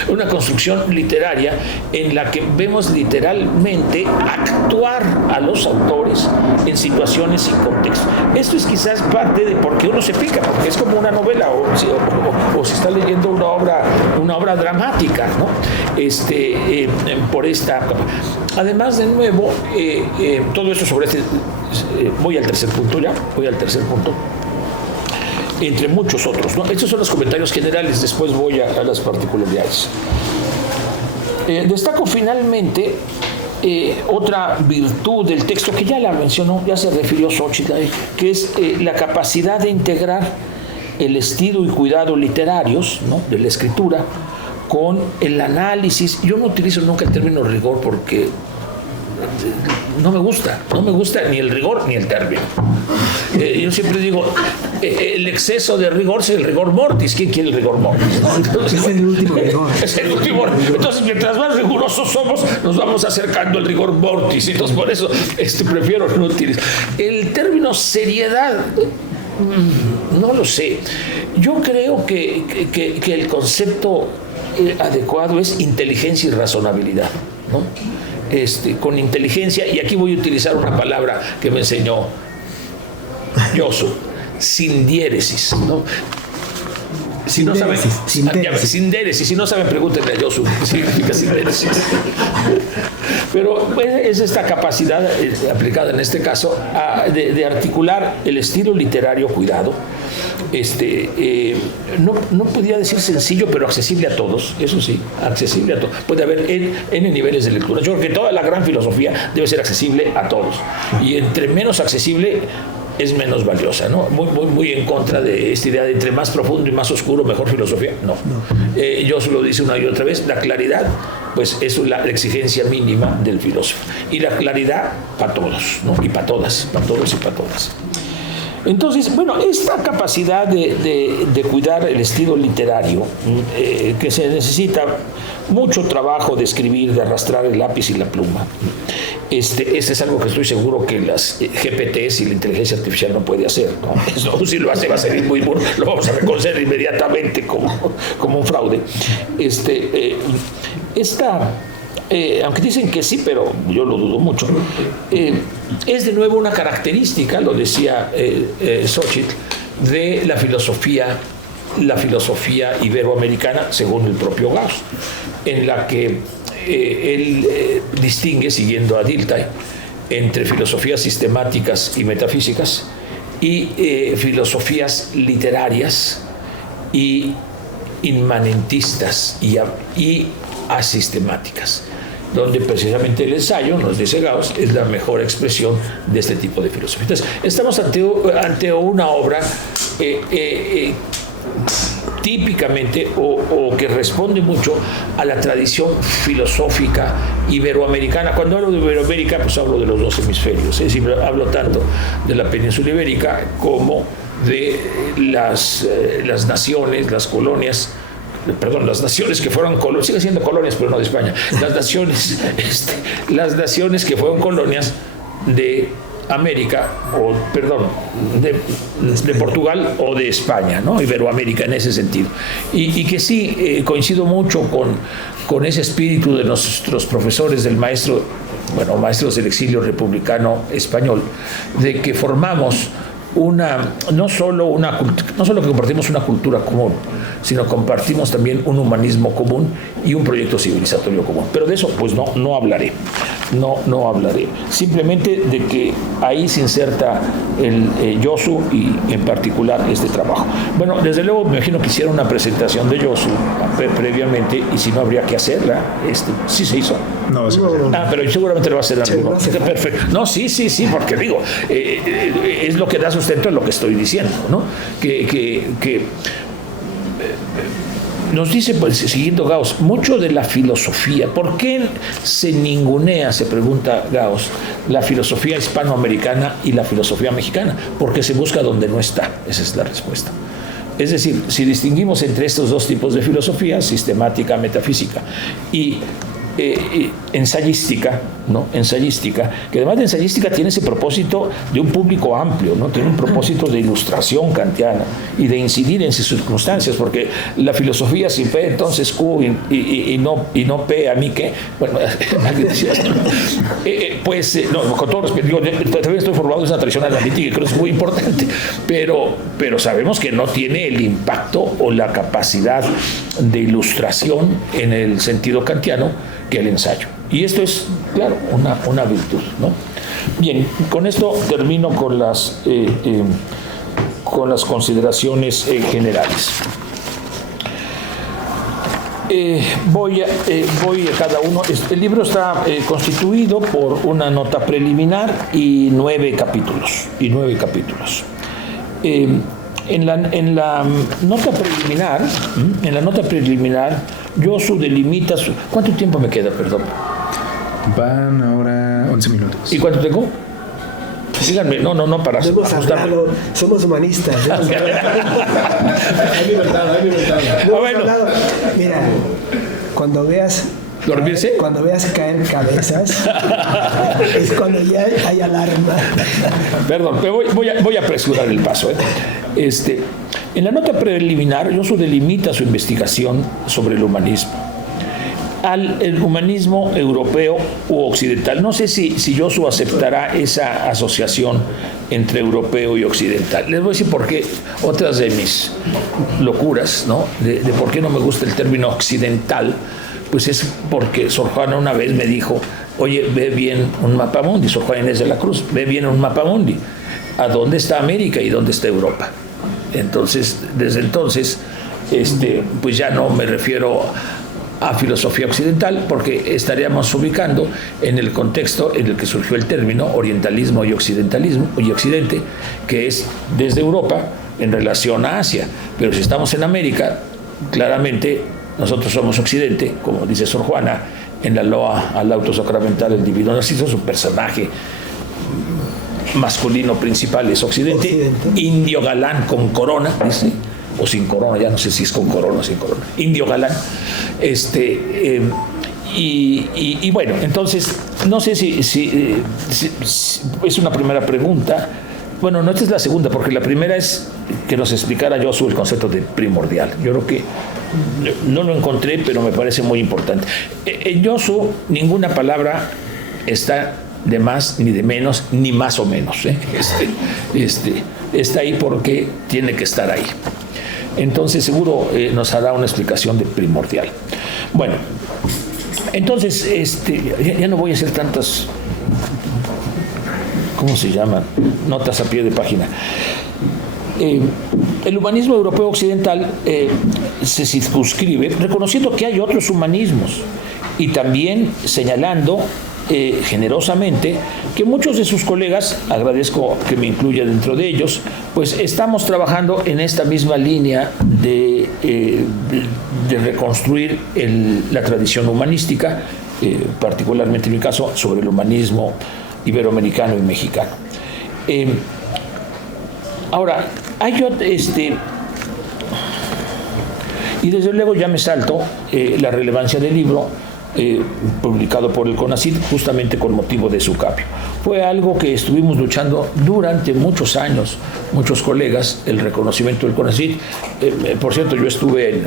una construcción literaria en la que vemos literalmente actuar a los autores en situaciones y contextos. Esto es quizás parte de por qué uno se pica, porque es como una novela o se está leyendo una obra dramática, ¿no? Por esta. Además, de nuevo, todo esto sobre voy al tercer punto, entre muchos otros, ¿no? Estos son los comentarios generales, después voy a las particularidades. Destaco finalmente otra virtud del texto que ya la mencionó, ya se refirió Xochitl, que es la capacidad de integrar el estilo y cuidado literarios, ¿no?, de la escritura con el análisis. Yo no utilizo nunca el término rigor porque no me gusta ni el rigor ni el término. Yo siempre digo, el exceso de rigor es el rigor mortis. ¿Quién quiere el rigor mortis? Entonces, Es el último rigor. Es el último. Entonces, mientras más rigurosos somos, nos vamos acercando al rigor mortis. Entonces, por eso prefiero no utilizar. El término seriedad, no lo sé. Yo creo que el concepto adecuado es inteligencia y razonabilidad, ¿no? Con inteligencia, y aquí voy a utilizar una palabra que me enseñó Yosu, sin diéresis, ¿no? Si no saben, sinderesis, si no saben, pregúntenle a Yosu qué significa sinderesis. Pero es esta capacidad aplicada en este caso de articular el estilo literario cuidado. No podría decir sencillo, pero accesible a todos, eso sí, accesible a todos. Puede haber N niveles de lectura. Yo creo que toda la gran filosofía debe ser accesible a todos. Y entre menos accesible es menos valiosa, ¿no? Muy en contra de esta idea de entre más profundo y más oscuro, mejor filosofía. No. Yo se lo dice una y otra vez, la claridad, pues es la exigencia mínima del filósofo. Y la claridad para todos, ¿no? Y para todas, para todos y para todas. Entonces, bueno, esta capacidad de cuidar el estilo literario, que se necesita mucho trabajo de escribir, de arrastrar el lápiz y la pluma. Este es algo que estoy seguro que las GPTs y la inteligencia artificial no puede hacer, ¿no? Eso, si lo hace va a ser muy burro, lo vamos a reconocer inmediatamente como un fraude. Aunque dicen que sí, pero yo lo dudo mucho, es de nuevo una característica, lo decía Xochitl, de la filosofía iberoamericana, según el propio Gauss, en la que él distingue, siguiendo a Dilthey, entre filosofías sistemáticas y metafísicas y filosofías literarias y inmanentistas y asistemáticas, donde precisamente el ensayo, nos dice Gauss, es la mejor expresión de este tipo de filosofía. Entonces, estamos ante una obra típicamente o que responde mucho a la tradición filosófica iberoamericana. Cuando hablo de Iberoamérica, pues hablo de los dos hemisferios, es decir, hablo tanto de la península ibérica como de las naciones, las colonias, las naciones que fueron colonias, sigue siendo colonias, pero no de España, las naciones que fueron colonias de América, de Portugal o de España, ¿no? Iberoamérica en ese sentido. Y que sí, coincido mucho con ese espíritu de nuestros profesores maestros del exilio republicano español, de que formamos no solo que compartimos una cultura común, sino compartimos también un humanismo común y un proyecto civilizatorio común. Pero de eso pues no hablaré. No hablaré. Simplemente de que ahí se inserta el Yosu y en particular este trabajo. Bueno, desde luego me imagino que hicieron una presentación de Yosu previamente, y si no habría que hacerla. Sí se hizo. No, sí. Pero seguramente lo va a hacer algo. Perfecto. No, sí, porque digo, es lo que da sustento a lo que estoy diciendo, ¿no? Que nos dice, pues, siguiendo Gauss, mucho de la filosofía. ¿Por qué se ningunea, se pregunta Gauss, la filosofía hispanoamericana y la filosofía mexicana? Porque se busca donde no está. Esa es la respuesta. Es decir, si distinguimos entre estos dos tipos de filosofía, sistemática, metafísica, y ensayística, ¿no? Ensayística, que además de ensayística tiene ese propósito de un público amplio, ¿no? Tiene un propósito de ilustración kantiana y de incidir en sus circunstancias, porque la filosofía sin P, entonces Q y no P, a mí qué. Bueno, con todo respeto, yo también estoy formado en una tradición analítica y creo que es muy importante, pero sabemos que no tiene el impacto o la capacidad de ilustración en el sentido kantiano que el ensayo. Y esto es, claro, una virtud, ¿no? Bien, con esto termino con las consideraciones generales. Voy a cada uno. El libro está constituido por una nota preliminar y 9 capítulos. En la nota preliminar, Yosu delimita ¿Cuánto tiempo me queda, perdón? Van ahora 11 minutos. ¿Y cuánto tengo? Síganme, no, para No hemos ajustarme. hablado, somos humanistas. Hay libertad. No hemos Bueno. hablado. Mira, cuando veas ¿Dormirse? Cuando veas caer cabezas, es cuando ya hay alarma. Perdón, pero voy a apresurar el paso. En la nota preliminar, Yosu delimita su investigación sobre el humanismo. El humanismo europeo u occidental. No sé si Yosu aceptará esa asociación entre europeo y occidental. Les voy a decir por qué, otras de mis locuras, ¿no? De por qué no me gusta el término occidental, pues es porque Sor Juana una vez me dijo, oye, ve bien un mapamundi, Sor Juana Inés de la Cruz, ve bien un mapamundi, ¿a dónde está América y dónde está Europa? Entonces, desde entonces, pues ya no me refiero a filosofía occidental, porque estaríamos ubicando en el contexto en el que surgió el término orientalismo y occidentalismo y occidente, que es desde Europa en relación a Asia. Pero si estamos en América, claramente nosotros somos occidente, como dice Sor Juana en la loa al auto sacramental del Divino Narciso. Su personaje masculino principal es occidente. Indio galán con corona, dice, o sin corona, ya no sé si es con corona o sin corona, indio galán. Y bueno, entonces, no sé si es una primera pregunta. Bueno, no, esta es la segunda, porque la primera es que nos explicara Yosu el concepto de primordial. Yo creo que no lo encontré, pero me parece muy importante. En Yosu ninguna palabra está de más, ni de menos, ni más o menos. Está ahí porque tiene que estar ahí. Entonces seguro nos hará una explicación de primordial. Bueno, entonces ya no voy a hacer tantas, ¿cómo se llaman? Notas a pie de página. El humanismo europeo occidental se circunscribe reconociendo que hay otros humanismos y también señalando generosamente que muchos de sus colegas, agradezco que me incluya dentro de ellos, pues estamos trabajando en esta misma línea de reconstruir la tradición humanística, particularmente en mi caso sobre el humanismo iberoamericano y mexicano. Ahora, hay y desde luego ya me salto la relevancia del libro publicado por el CONACYT justamente con motivo de su cambio. Fue algo que estuvimos luchando durante muchos años, muchos colegas, el reconocimiento del CONACYT. Por cierto, yo estuve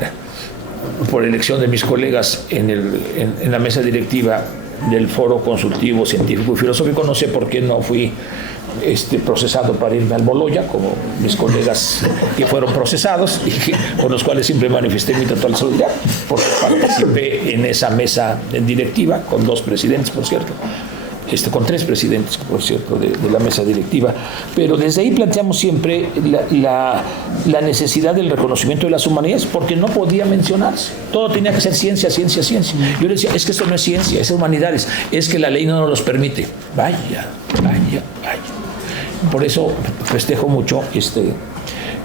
por elección de mis colegas en la mesa directiva del Foro Consultivo Científico y Filosófico. No sé por qué no fui procesado para irme al Boloya, como mis colegas que fueron procesados y con los cuales siempre manifesté mi total solidaridad, porque participé en esa mesa directiva con 2 presidentes, por cierto, con 3 presidentes, por cierto, de la mesa directiva. Pero desde ahí planteamos siempre la necesidad del reconocimiento de las humanidades, porque no podía mencionarse. Todo tenía que ser ciencia, ciencia, ciencia. Yo le decía, es que esto no es ciencia, es humanidades, es que la ley no nos los permite. Vaya. Por eso festejo mucho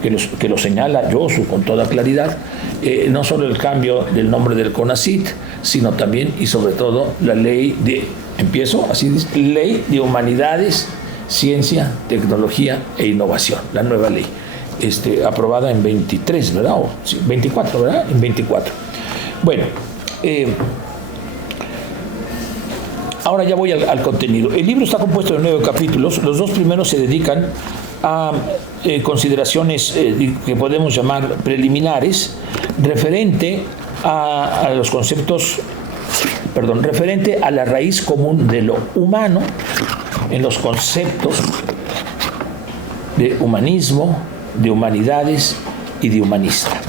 que lo señala Yosu con toda claridad, no solo el cambio del nombre del CONACYT, sino también y sobre todo la ley así dice, Ley de Humanidades, Ciencia, Tecnología e Innovación, la nueva ley, aprobada en 23, ¿verdad? O, sí, 24, ¿verdad? En 24. Bueno, ahora ya voy al contenido. El libro está compuesto de 9 capítulos. Los 2 primeros se dedican a consideraciones que podemos llamar preliminares, referente a los conceptos, referente a la raíz común de lo humano en los conceptos de humanismo, de humanidades y de humanista.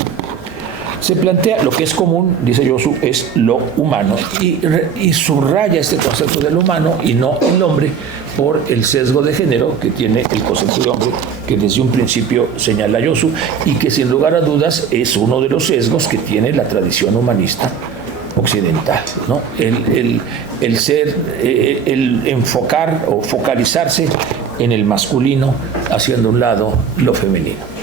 Se plantea lo que es común, dice Yosu, es lo humano, y subraya este concepto del humano y no el hombre por el sesgo de género que tiene el concepto de hombre, que desde un principio señala Yosu, y que sin lugar a dudas es uno de los sesgos que tiene la tradición humanista occidental, ¿no? El enfocar o focalizarse en el masculino, haciendo a un lado lo femenino.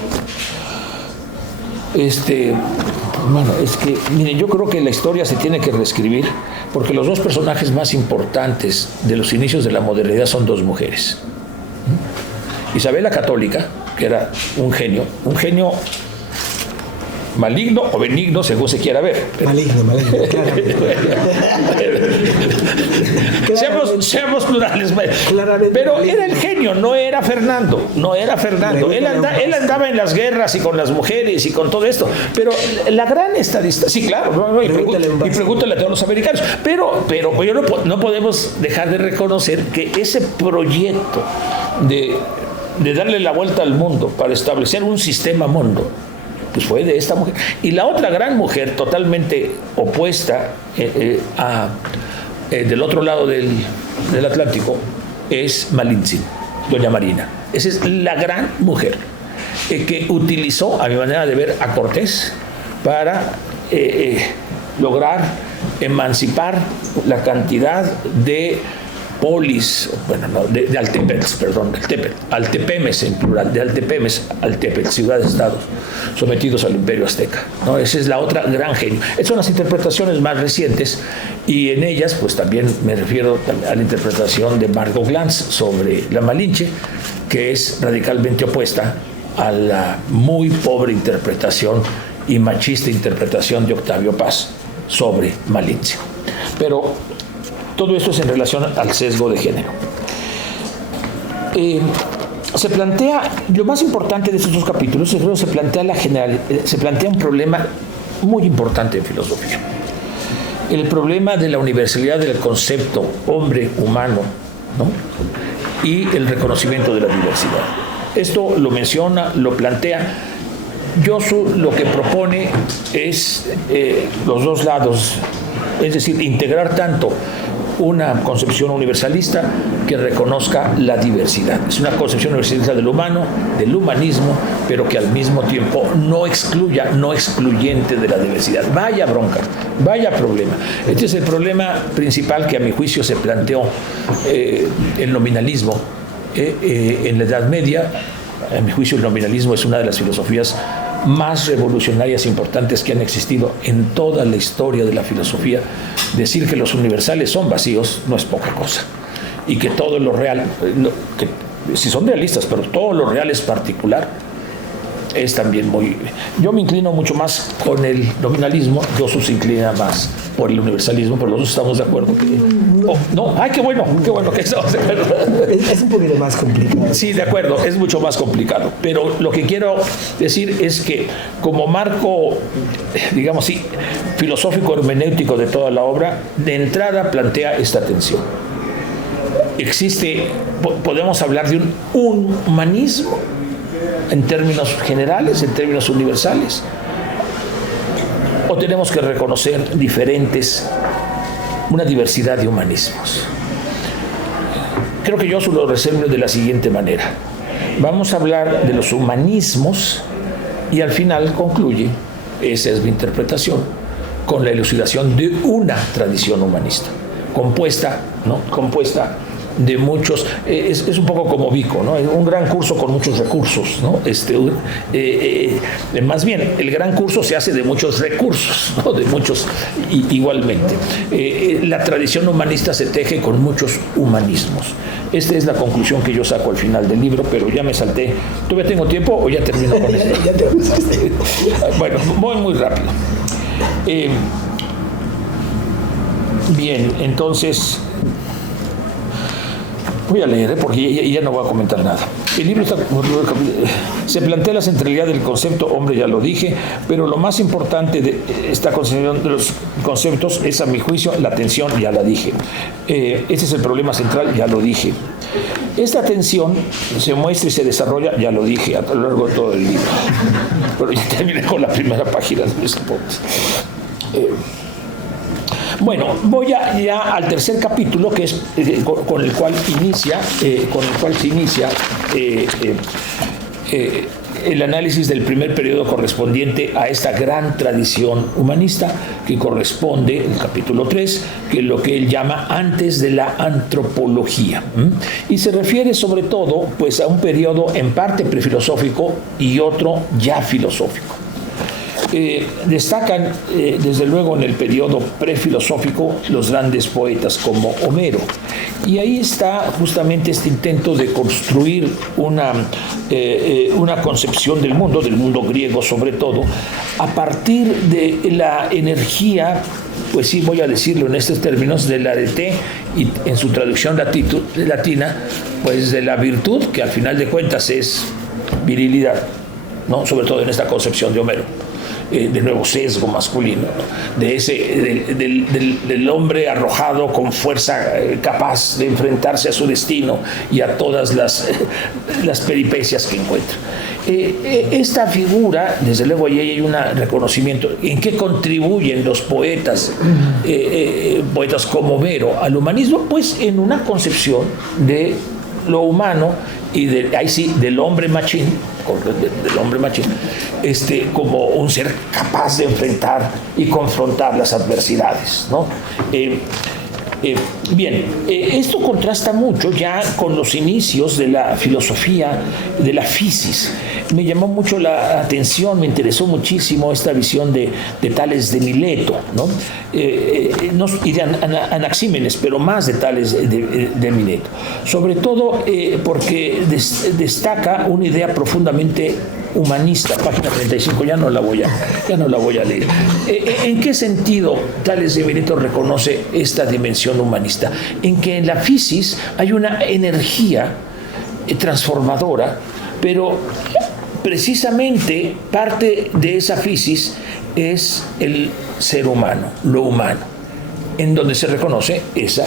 Bueno, es que, miren, yo creo que la historia se tiene que reescribir, porque los 2 personajes más importantes de los inicios de la modernidad son 2 mujeres. Isabel la Católica, que era un genio maligno o benigno, según se quiera ver. Maligno, claramente. Seamos plurales. Claramente pero maligno. era el genio, no era Fernando. Él andaba en las guerras y con las mujeres y con todo esto. Pero la gran estadista, sí, claro, y pregúntale a todos los americanos. Pero no podemos dejar de reconocer que ese proyecto de darle la vuelta al mundo para establecer un sistema mundo, pues fue de esta mujer. Y la otra gran mujer, totalmente opuesta del otro lado del Atlántico, es Malintzin, doña Marina. Esa es la gran mujer que utilizó, a mi manera de ver, a Cortés para lograr emancipar la cantidad de polis, de altepetls, altepemes en plural, de altepetl, ciudades-estados sometidos al imperio azteca, ¿no? Esa es la otra gran genio. Estas son las interpretaciones más recientes, y en ellas pues también me refiero a la interpretación de Margot Glantz sobre la Malinche, que es radicalmente opuesta a la muy pobre interpretación y machista interpretación de Octavio Paz sobre Malinche. Pero todo esto es en relación al sesgo de género. Se plantea, lo más importante de estos dos capítulos, se plantea un problema muy importante en filosofía. El problema de la universalidad del concepto hombre humano, ¿no? Y el reconocimiento de la diversidad. Esto lo menciona, lo plantea. Yosu lo que propone es los dos lados, es decir, integrar tanto una concepción universalista que reconozca la diversidad. Es una concepción universalista del humano, del humanismo, pero que al mismo tiempo no excluyente de la diversidad. Vaya bronca, vaya problema. Este es el problema principal que a mi juicio se planteó el nominalismo en la Edad Media. A mi juicio el nominalismo es una de las filosofías más revolucionarias e importantes que han existido en toda la historia de la filosofía. Decir que los universales son vacíos no es poca cosa, y que todo lo real, si son realistas, pero todo lo real es particular, es también muy... Yo me inclino mucho más con el nominalismo, Yosu se inclina más por el universalismo, pero los dos estamos de acuerdo que... qué bueno que estamos de acuerdo. Es un poquito más complicado. Sí, de acuerdo, es mucho más complicado, pero lo que quiero decir es que como marco, digamos así, filosófico hermenéutico de toda la obra, de entrada plantea esta tensión. Podemos hablar de un humanismo en términos generales, en términos universales, o tenemos que reconocer una diversidad de humanismos. Creo que yo lo resuelvo de la siguiente manera. Vamos a hablar de los humanismos y al final concluye, esa es mi interpretación, con la elucidación de una tradición humanista, compuesta de muchos, es un poco como Vico, ¿no? Un gran curso con muchos recursos, ¿no? Más bien, el gran curso se hace de muchos recursos, ¿no? De muchos igualmente. La tradición humanista se teje con muchos humanismos. Esta es la conclusión que yo saco al final del libro, pero ya me salté. ¿Todavía tengo tiempo o ya termino con esto? Ya te pasaste. Bueno, voy muy rápido. Bien, entonces... Voy a leer, porque ya no voy a comentar nada. El libro se plantea la centralidad del concepto hombre, ya lo dije, pero lo más importante de esta concepción de los conceptos es, a mi juicio, la tensión, ya la dije. Este es el problema central, ya lo dije. Esta tensión se muestra y se desarrolla, ya lo dije, a lo largo de todo el libro. Pero ya terminé con la primera página de ese punto. Bueno, voy ya al tercer capítulo, que es con el cual se inicia el análisis del primer periodo correspondiente a esta gran tradición humanista, que corresponde, el capítulo 3, que es lo que él llama antes de la antropología. Y se refiere sobre todo pues, a un periodo en parte prefilosófico y otro ya filosófico. Destacan, desde luego, en el periodo prefilosófico los grandes poetas como Homero. Y ahí está justamente este intento de construir una concepción del mundo griego sobre todo, a partir de la energía, pues sí, voy a decirlo en estos términos, de la arete, y en su traducción latina, pues de la virtud, que al final de cuentas es virilidad, ¿no? Sobre todo en esta concepción de Homero. De nuevo sesgo masculino, ¿no? Del hombre arrojado con fuerza, capaz de enfrentarse a su destino y a todas las peripecias que encuentra. Esta figura, desde luego, ahí hay un reconocimiento en qué contribuyen los poetas como Homero al humanismo, pues en una concepción de lo humano y ahí sí, del hombre machín, como un ser capaz de enfrentar y confrontar las adversidades, ¿no? Esto contrasta mucho ya con los inicios de la filosofía de la physis. Me llamó mucho la atención, me interesó muchísimo esta visión de Tales de Mileto, ¿no? Y de Anaxímenes, pero más de Tales de Mileto. Sobre todo porque destaca una idea profundamente humanista. Página 35, ya no la voy a leer. ¿En qué sentido Tales de Mileto reconoce esta dimensión humanista? En que en la physis hay una energía transformadora, pero precisamente parte de esa physis es el ser humano, lo humano, en donde se reconoce esa,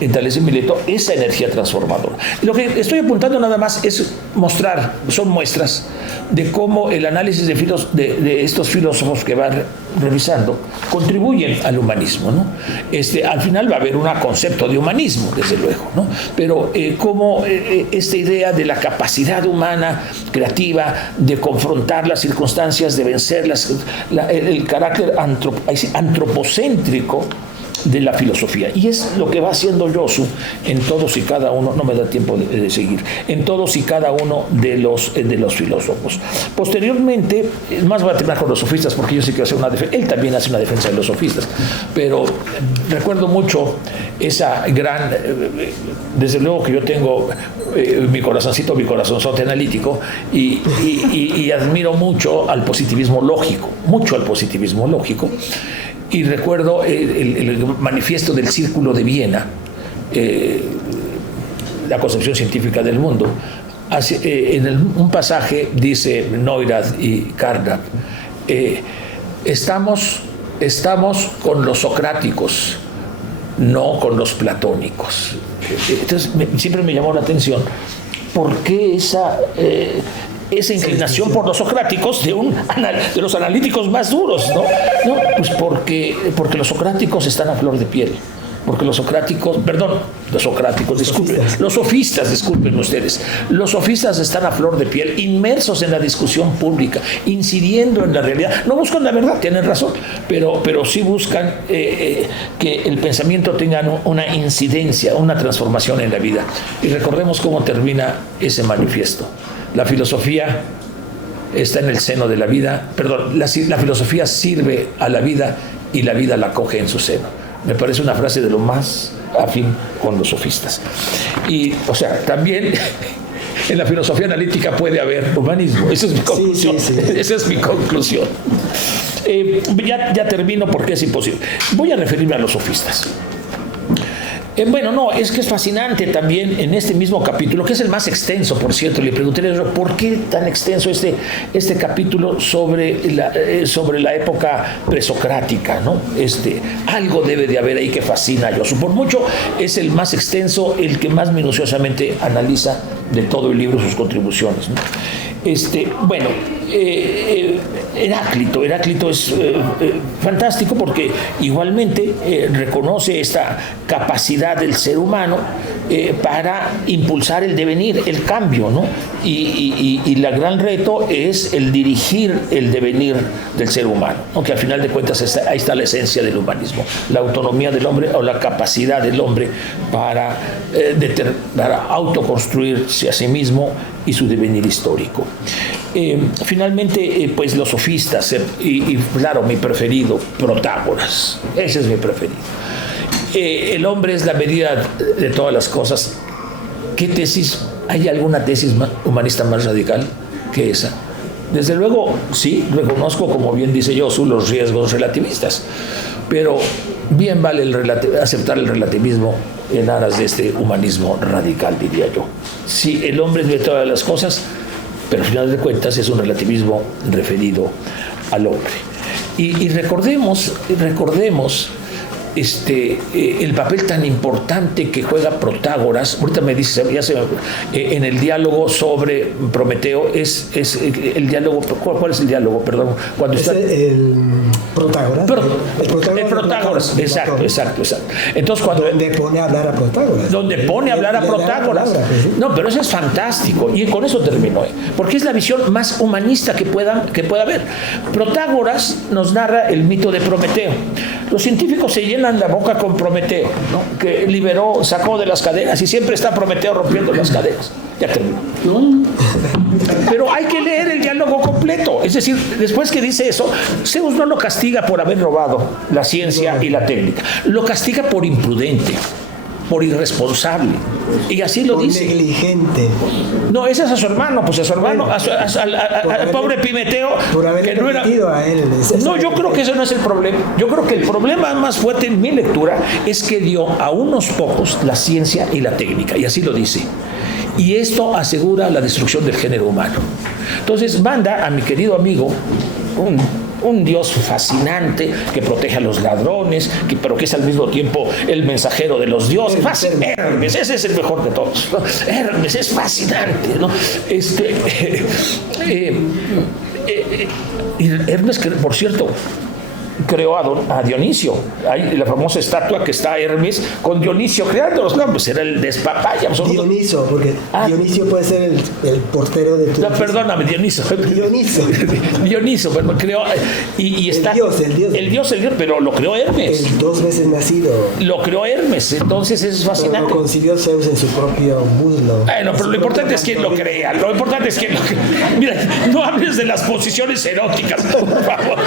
en Tales de Mileto, esa energía transformadora. Lo que estoy apuntando nada más es mostrar, son muestras de cómo el análisis de estos filósofos que van revisando contribuyen al humanismo, ¿no? Al final va a haber un concepto de humanismo, desde luego, ¿no? Pero cómo esta idea de la capacidad humana creativa de confrontar las circunstancias, de vencerlas, el carácter antropocéntrico de la filosofía. Y es lo que va haciendo Josu en todos y cada uno, no me da tiempo de seguir, en todos y cada uno de los filósofos. Posteriormente, más voy a terminar con los sofistas, porque yo sí que hacer una defensa, él también hace una defensa de los sofistas, pero recuerdo mucho esa gran, desde luego que yo tengo mi corazonzote analítico, y admiro mucho al positivismo lógico, y recuerdo el manifiesto del Círculo de Viena, la concepción científica del mundo. Un pasaje dice Neurath y Carnap, estamos con los socráticos, no con los platónicos. Entonces siempre me llamó la atención por qué esa inclinación por los socráticos de los analíticos más duros, ¿no? Pues porque los socráticos están a flor de piel. Porque los sofistas, disculpen ustedes, los sofistas están a flor de piel, inmersos en la discusión pública, incidiendo en la realidad. No buscan la verdad, tienen razón, pero sí buscan que el pensamiento tenga una incidencia, una transformación en la vida. Y recordemos cómo termina ese manifiesto. La filosofía está en el seno de la vida, la filosofía sirve a la vida y la vida la acoge en su seno. Me parece una frase de lo más afín con los sofistas. Y, o sea, también en la filosofía analítica puede haber humanismo. Esa es mi conclusión. Sí. Esa es mi conclusión. Ya termino porque es imposible. Voy a referirme a los sofistas. Es que es fascinante también en este mismo capítulo, que es el más extenso, por cierto. Le pregunté por qué tan extenso este capítulo sobre la época presocrática, ¿no? Algo debe de haber ahí que fascina a Josu. Por mucho es el más extenso, el que más minuciosamente analiza de todo el libro sus contribuciones, ¿no? Heráclito es fantástico porque igualmente reconoce esta capacidad del ser humano para impulsar el devenir, el cambio, ¿no? Y el gran reto es el dirigir el devenir del ser humano, ¿no? Que al final de cuentas ahí está la esencia del humanismo, la autonomía del hombre o la capacidad del hombre para autoconstruirse a sí mismo y su devenir histórico. Finalmente, pues los sofistas, y claro, mi preferido, Protágoras. Ese es mi preferido. El hombre es la medida de todas las cosas. ¿Qué tesis? ¿Hay alguna tesis humanista más radical que esa? Desde luego, sí, reconozco, como bien dice Josu, los riesgos relativistas, pero bien vale aceptar el relativismo en aras de este humanismo radical, diría yo. Sí, el hombre es de todas las cosas, pero al final de cuentas es un relativismo referido al hombre. Y recordemos el papel tan importante que juega Protágoras. Ahorita me dice, en el diálogo sobre Prometeo, es el diálogo. ¿Cuál es el diálogo? Perdón. Cuando es está el Protágoras. El Protágoras, exacto. Entonces, cuando donde pone a hablar a Protágoras. Donde pone a hablar a Protágoras. No, pero eso es fantástico. Y con eso terminó. Porque es la visión más humanista que pueda haber. Protágoras nos narra el mito de Prometeo. Los científicos se llenan la boca con Prometeo, ¿no? Que sacó de las cadenas, y siempre está Prometeo rompiendo las cadenas. Ya terminó. Pero hay que leer el diálogo completo. Es decir, después que dice eso, Zeus no lo castiga por haber robado la ciencia y la técnica. Lo castiga por imprudente, por irresponsable. Y así lo dice. Negligente. No, ese es a su hermano, pues a su hermano, al pobre Pimeteo. Por haberle permitido a él. No, yo creo que eso no es el problema. Yo creo que el problema más fuerte en mi lectura es que dio a unos pocos la ciencia y la técnica, y así lo dice. Y esto asegura la destrucción del género humano. Entonces manda a mi querido amigo un dios fascinante que protege a los ladrones, pero que es al mismo tiempo el mensajero de los dioses. Hermes, ese es el mejor de todos, ¿no? Hermes es fascinante, ¿no? Hermes, que por cierto creó a Dionisio. Hay la famosa estatua que está Hermes con Dionisio creándolos. No, pues era el despapaya absoluto. Dioniso, porque Dionisio puede ser el portero de tu... No, perdóname, Dioniso. Dioniso, bueno, creó... Y está... El dios, pero lo creó Hermes. El 2 veces nacido. Lo creó Hermes, entonces es fascinante. Pero lo concibió Zeus en su propio muslo. Bueno, pero lo importante es quién lo crea. Lo importante es quién lo crea. Mira, no hables de las posiciones eróticas, por favor.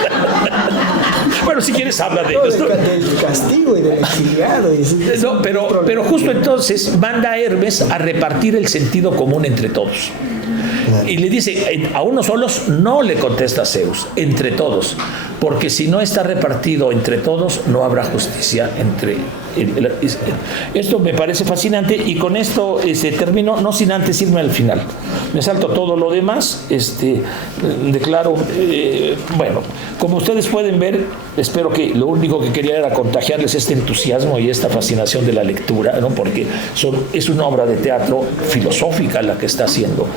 Bueno, si quieres habla de esto. Del castigo y del exiliado. No, pero justo entonces manda a Hermes a repartir el sentido común entre todos. Y le dice, a unos solos no le contesta Zeus, entre todos, porque si no está repartido entre todos, no habrá justicia entre... Esto me parece fascinante, y con esto termino, no sin antes irme al final. Me salto todo lo demás, declaro, bueno, como ustedes pueden ver, espero que lo único que quería era contagiarles este entusiasmo y esta fascinación de la lectura, ¿no? Porque es una obra de teatro filosófica la que está haciendo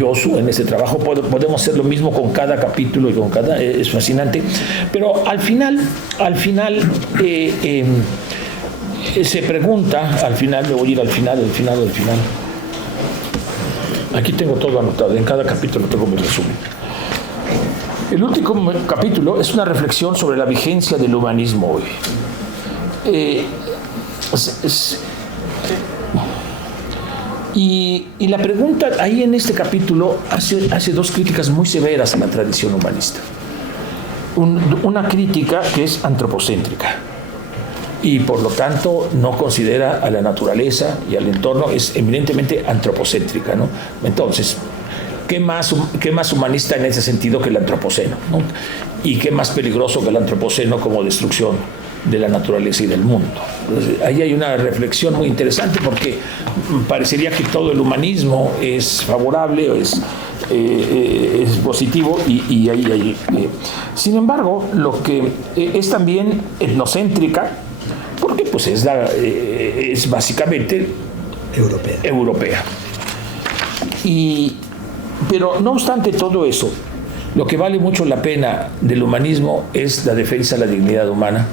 Josu en este trabajo. Podemos hacer lo mismo con cada capítulo y con cada, es fascinante, pero al final se pregunta, al final, me voy a ir al final. Aquí tengo todo anotado, en cada capítulo tengo mi resumen. El último capítulo es una reflexión sobre la vigencia del humanismo hoy. Y la pregunta ahí en este capítulo hace dos críticas muy severas a la tradición humanista. Una crítica que es antropocéntrica y por lo tanto no considera a la naturaleza y al entorno, es eminentemente antropocéntrica, ¿no? Entonces, ¿qué más humanista en ese sentido que el antropoceno, ¿no? Y qué más peligroso que el antropoceno como destrucción de la naturaleza y del mundo. Entonces, ahí hay una reflexión muy interesante, porque parecería que todo el humanismo es favorable o es positivo, y ahí sin embargo, lo que es también etnocéntrica, porque pues es básicamente europea. Pero no obstante todo eso, lo que vale mucho la pena del humanismo es la defensa de la dignidad humana,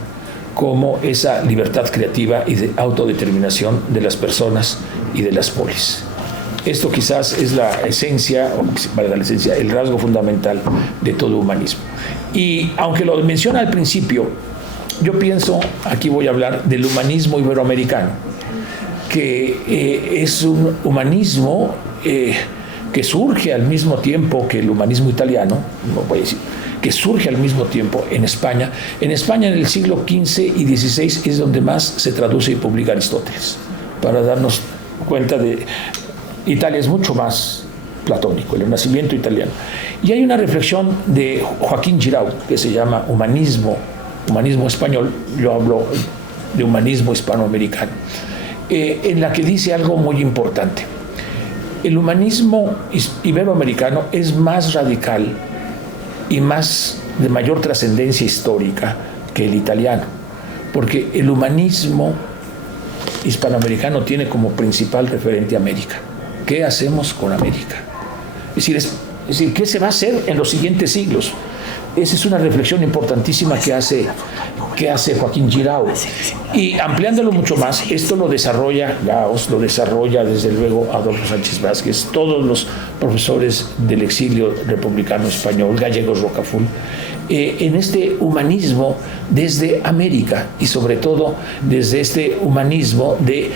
como esa libertad creativa y de autodeterminación de las personas y de las polis. Esto quizás es la esencia, el rasgo fundamental de todo humanismo. Y aunque lo menciona al principio, yo pienso, aquí voy a hablar del humanismo iberoamericano, que es un humanismo que surge al mismo tiempo que el humanismo italiano, no voy a decir, que surge al mismo tiempo en España. En España, en el siglo XV y XVI, es donde más se traduce y publica Aristóteles, para darnos cuenta de... Italia es mucho más platónico, el Renacimiento italiano. Y hay una reflexión de Joaquín Giraud que se llama humanismo español, yo hablo de humanismo hispanoamericano, en la que dice algo muy importante. El humanismo iberoamericano es más radical y de mayor trascendencia histórica que el italiano, porque el humanismo hispanoamericano tiene como principal referente América. ¿Qué hacemos con América? Es decir, ¿qué se va a hacer en los siguientes siglos? Esa es una reflexión importantísima que hace Joaquín Giraud. Y ampliándolo mucho más, esto lo desarrolla Gauss, lo desarrolla desde luego Adolfo Sánchez Vázquez, todos los profesores del exilio republicano español, Gallegos Rocaful, en este humanismo desde América y sobre todo desde este humanismo de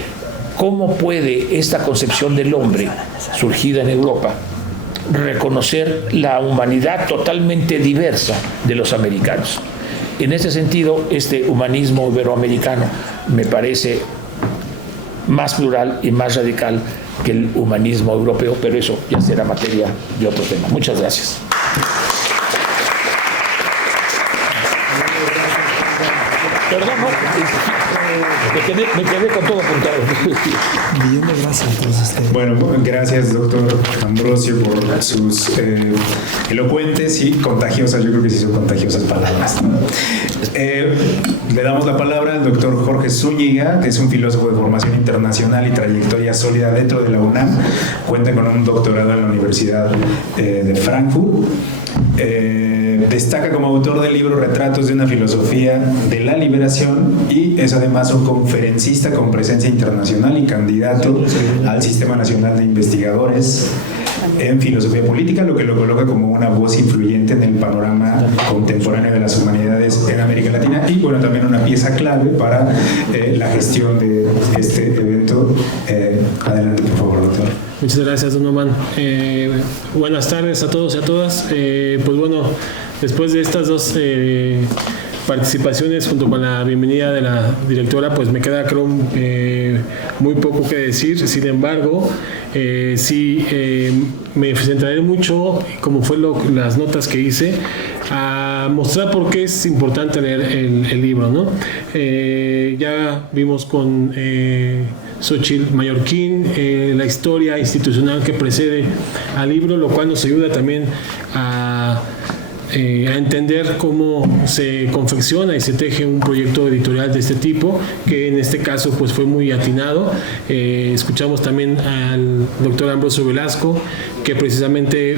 cómo puede esta concepción del hombre surgida en Europa reconocer la humanidad totalmente diversa de los americanos. En ese sentido, este humanismo iberoamericano me parece más plural y más radical que el humanismo europeo, pero eso ya será materia de otro tema. Muchas gracias. Perdón, me quedé con todo apuntado. Bueno, gracias, doctor Ambrosio, por sus elocuentes y contagiosas, yo creo que sí son contagiosas palabras. Le damos la palabra al doctor Jorge Zúñiga, que es un filósofo de formación internacional y trayectoria sólida dentro de la UNAM. Cuenta con un doctorado en la Universidad de Frankfurt. Destaca como autor del libro Retratos de una filosofía de la liberación y es además un conferencista con presencia internacional y candidato al Sistema Nacional de Investigadores en Filosofía Política, lo que lo coloca como una voz influyente en el panorama contemporáneo de las humanidades en América Latina y bueno, también una pieza clave para la gestión de este evento. Adelante, por favor, doctor. Muchas gracias, don Oman. Buenas tardes a todos y a todas. Pues bueno, después de estas dos participaciones junto con la bienvenida de la directora, pues me queda, creo, muy poco que decir. Sin embargo, sí me centraré mucho, como fue las notas que hice, a mostrar por qué es importante leer el libro, ¿no? Ya vimos con Xóchitl Mallorquín la historia institucional que precede al libro, lo cual nos ayuda también a entender cómo se confecciona y se teje un proyecto editorial de este tipo, que en este caso pues fue muy atinado. Escuchamos también al doctor Ambrosio Velasco, que precisamente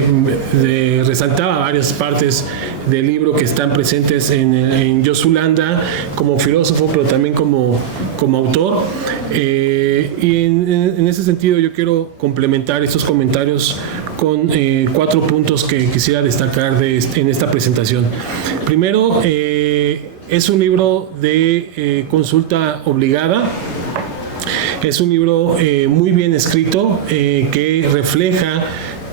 resaltaba varias partes del libro que están presentes en Yosulanda como filósofo, pero también como autor. Y en ese sentido yo quiero complementar estos comentarios con 4 puntos que quisiera destacar en esta presentación. Primero, es un libro de consulta obligada. Es un libro muy bien escrito que refleja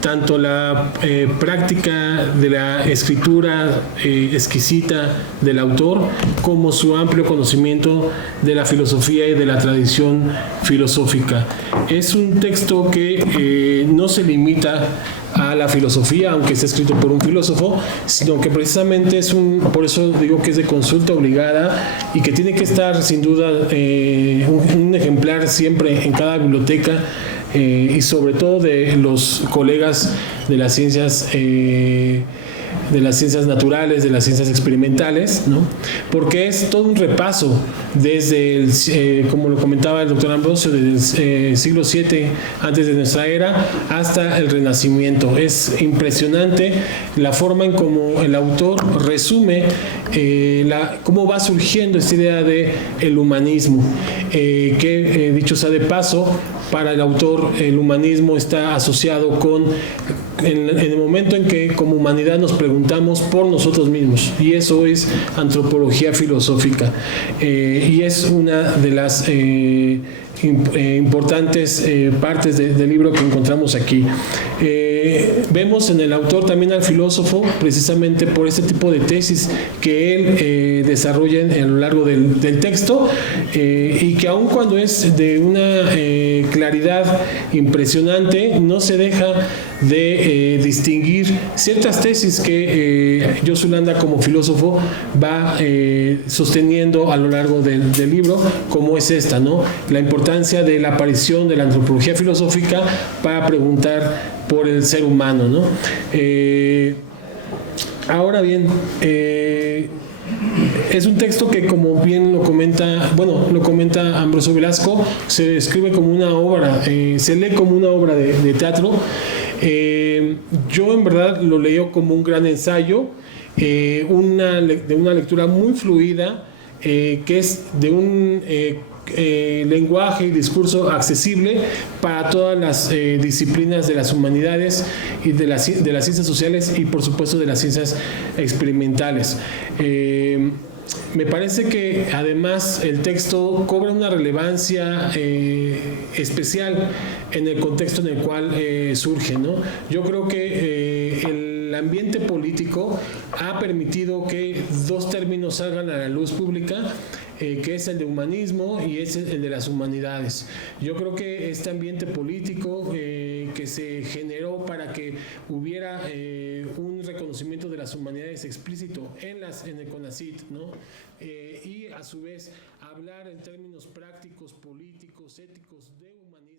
tanto la práctica de la escritura exquisita del autor como su amplio conocimiento de la filosofía y de la tradición filosófica. Es un texto que no se limita a la filosofía, aunque esté escrito por un filósofo, sino que precisamente por eso digo que es de consulta obligada y que tiene que estar sin duda un ejemplar siempre en cada biblioteca, y sobre todo de los colegas de las ciencias naturales, de las ciencias experimentales, ¿no? Porque es todo un repaso desde como lo comentaba el doctor Ambrosio, desde el siglo VII antes de nuestra era hasta el Renacimiento. Es impresionante la forma en cómo el autor resume cómo va surgiendo esta idea de el humanismo, que dicho sea de paso, para el autor el humanismo está asociado con en el momento en que como humanidad nos preguntamos por nosotros mismos, y eso es antropología filosófica, y es una de las importantes partes del libro que encontramos aquí. Vemos en el autor también al filósofo, precisamente por este tipo de tesis que él desarrolla a lo largo del texto, y que aun cuando es de una claridad impresionante, no se deja de distinguir ciertas tesis que Josu Landa como filósofo va sosteniendo a lo largo del libro, como es esta, ¿no? La importancia de la aparición de la antropología filosófica para preguntar por el ser humano, ¿no? Ahora bien, es un texto que, como bien lo comenta Ambrosio Velasco, se escribe como una obra, se lee como una obra de teatro. Yo en verdad lo leo como un gran ensayo, de una lectura muy fluida, que es de un lenguaje y discurso accesible para todas las disciplinas de las humanidades y de las ciencias sociales, y por supuesto de las ciencias experimentales. Me parece que además el texto cobra una relevancia especial en el contexto en el cual surge, ¿no? Yo creo que el ambiente político ha permitido que dos términos salgan a la luz pública, que es el de humanismo y es el de las humanidades. Yo creo que este ambiente político que se generó para que hubiera un reconocimiento de las humanidades explícito en el CONACYT, ¿no? Y a su vez hablar en términos prácticos, políticos, éticos de humanidad.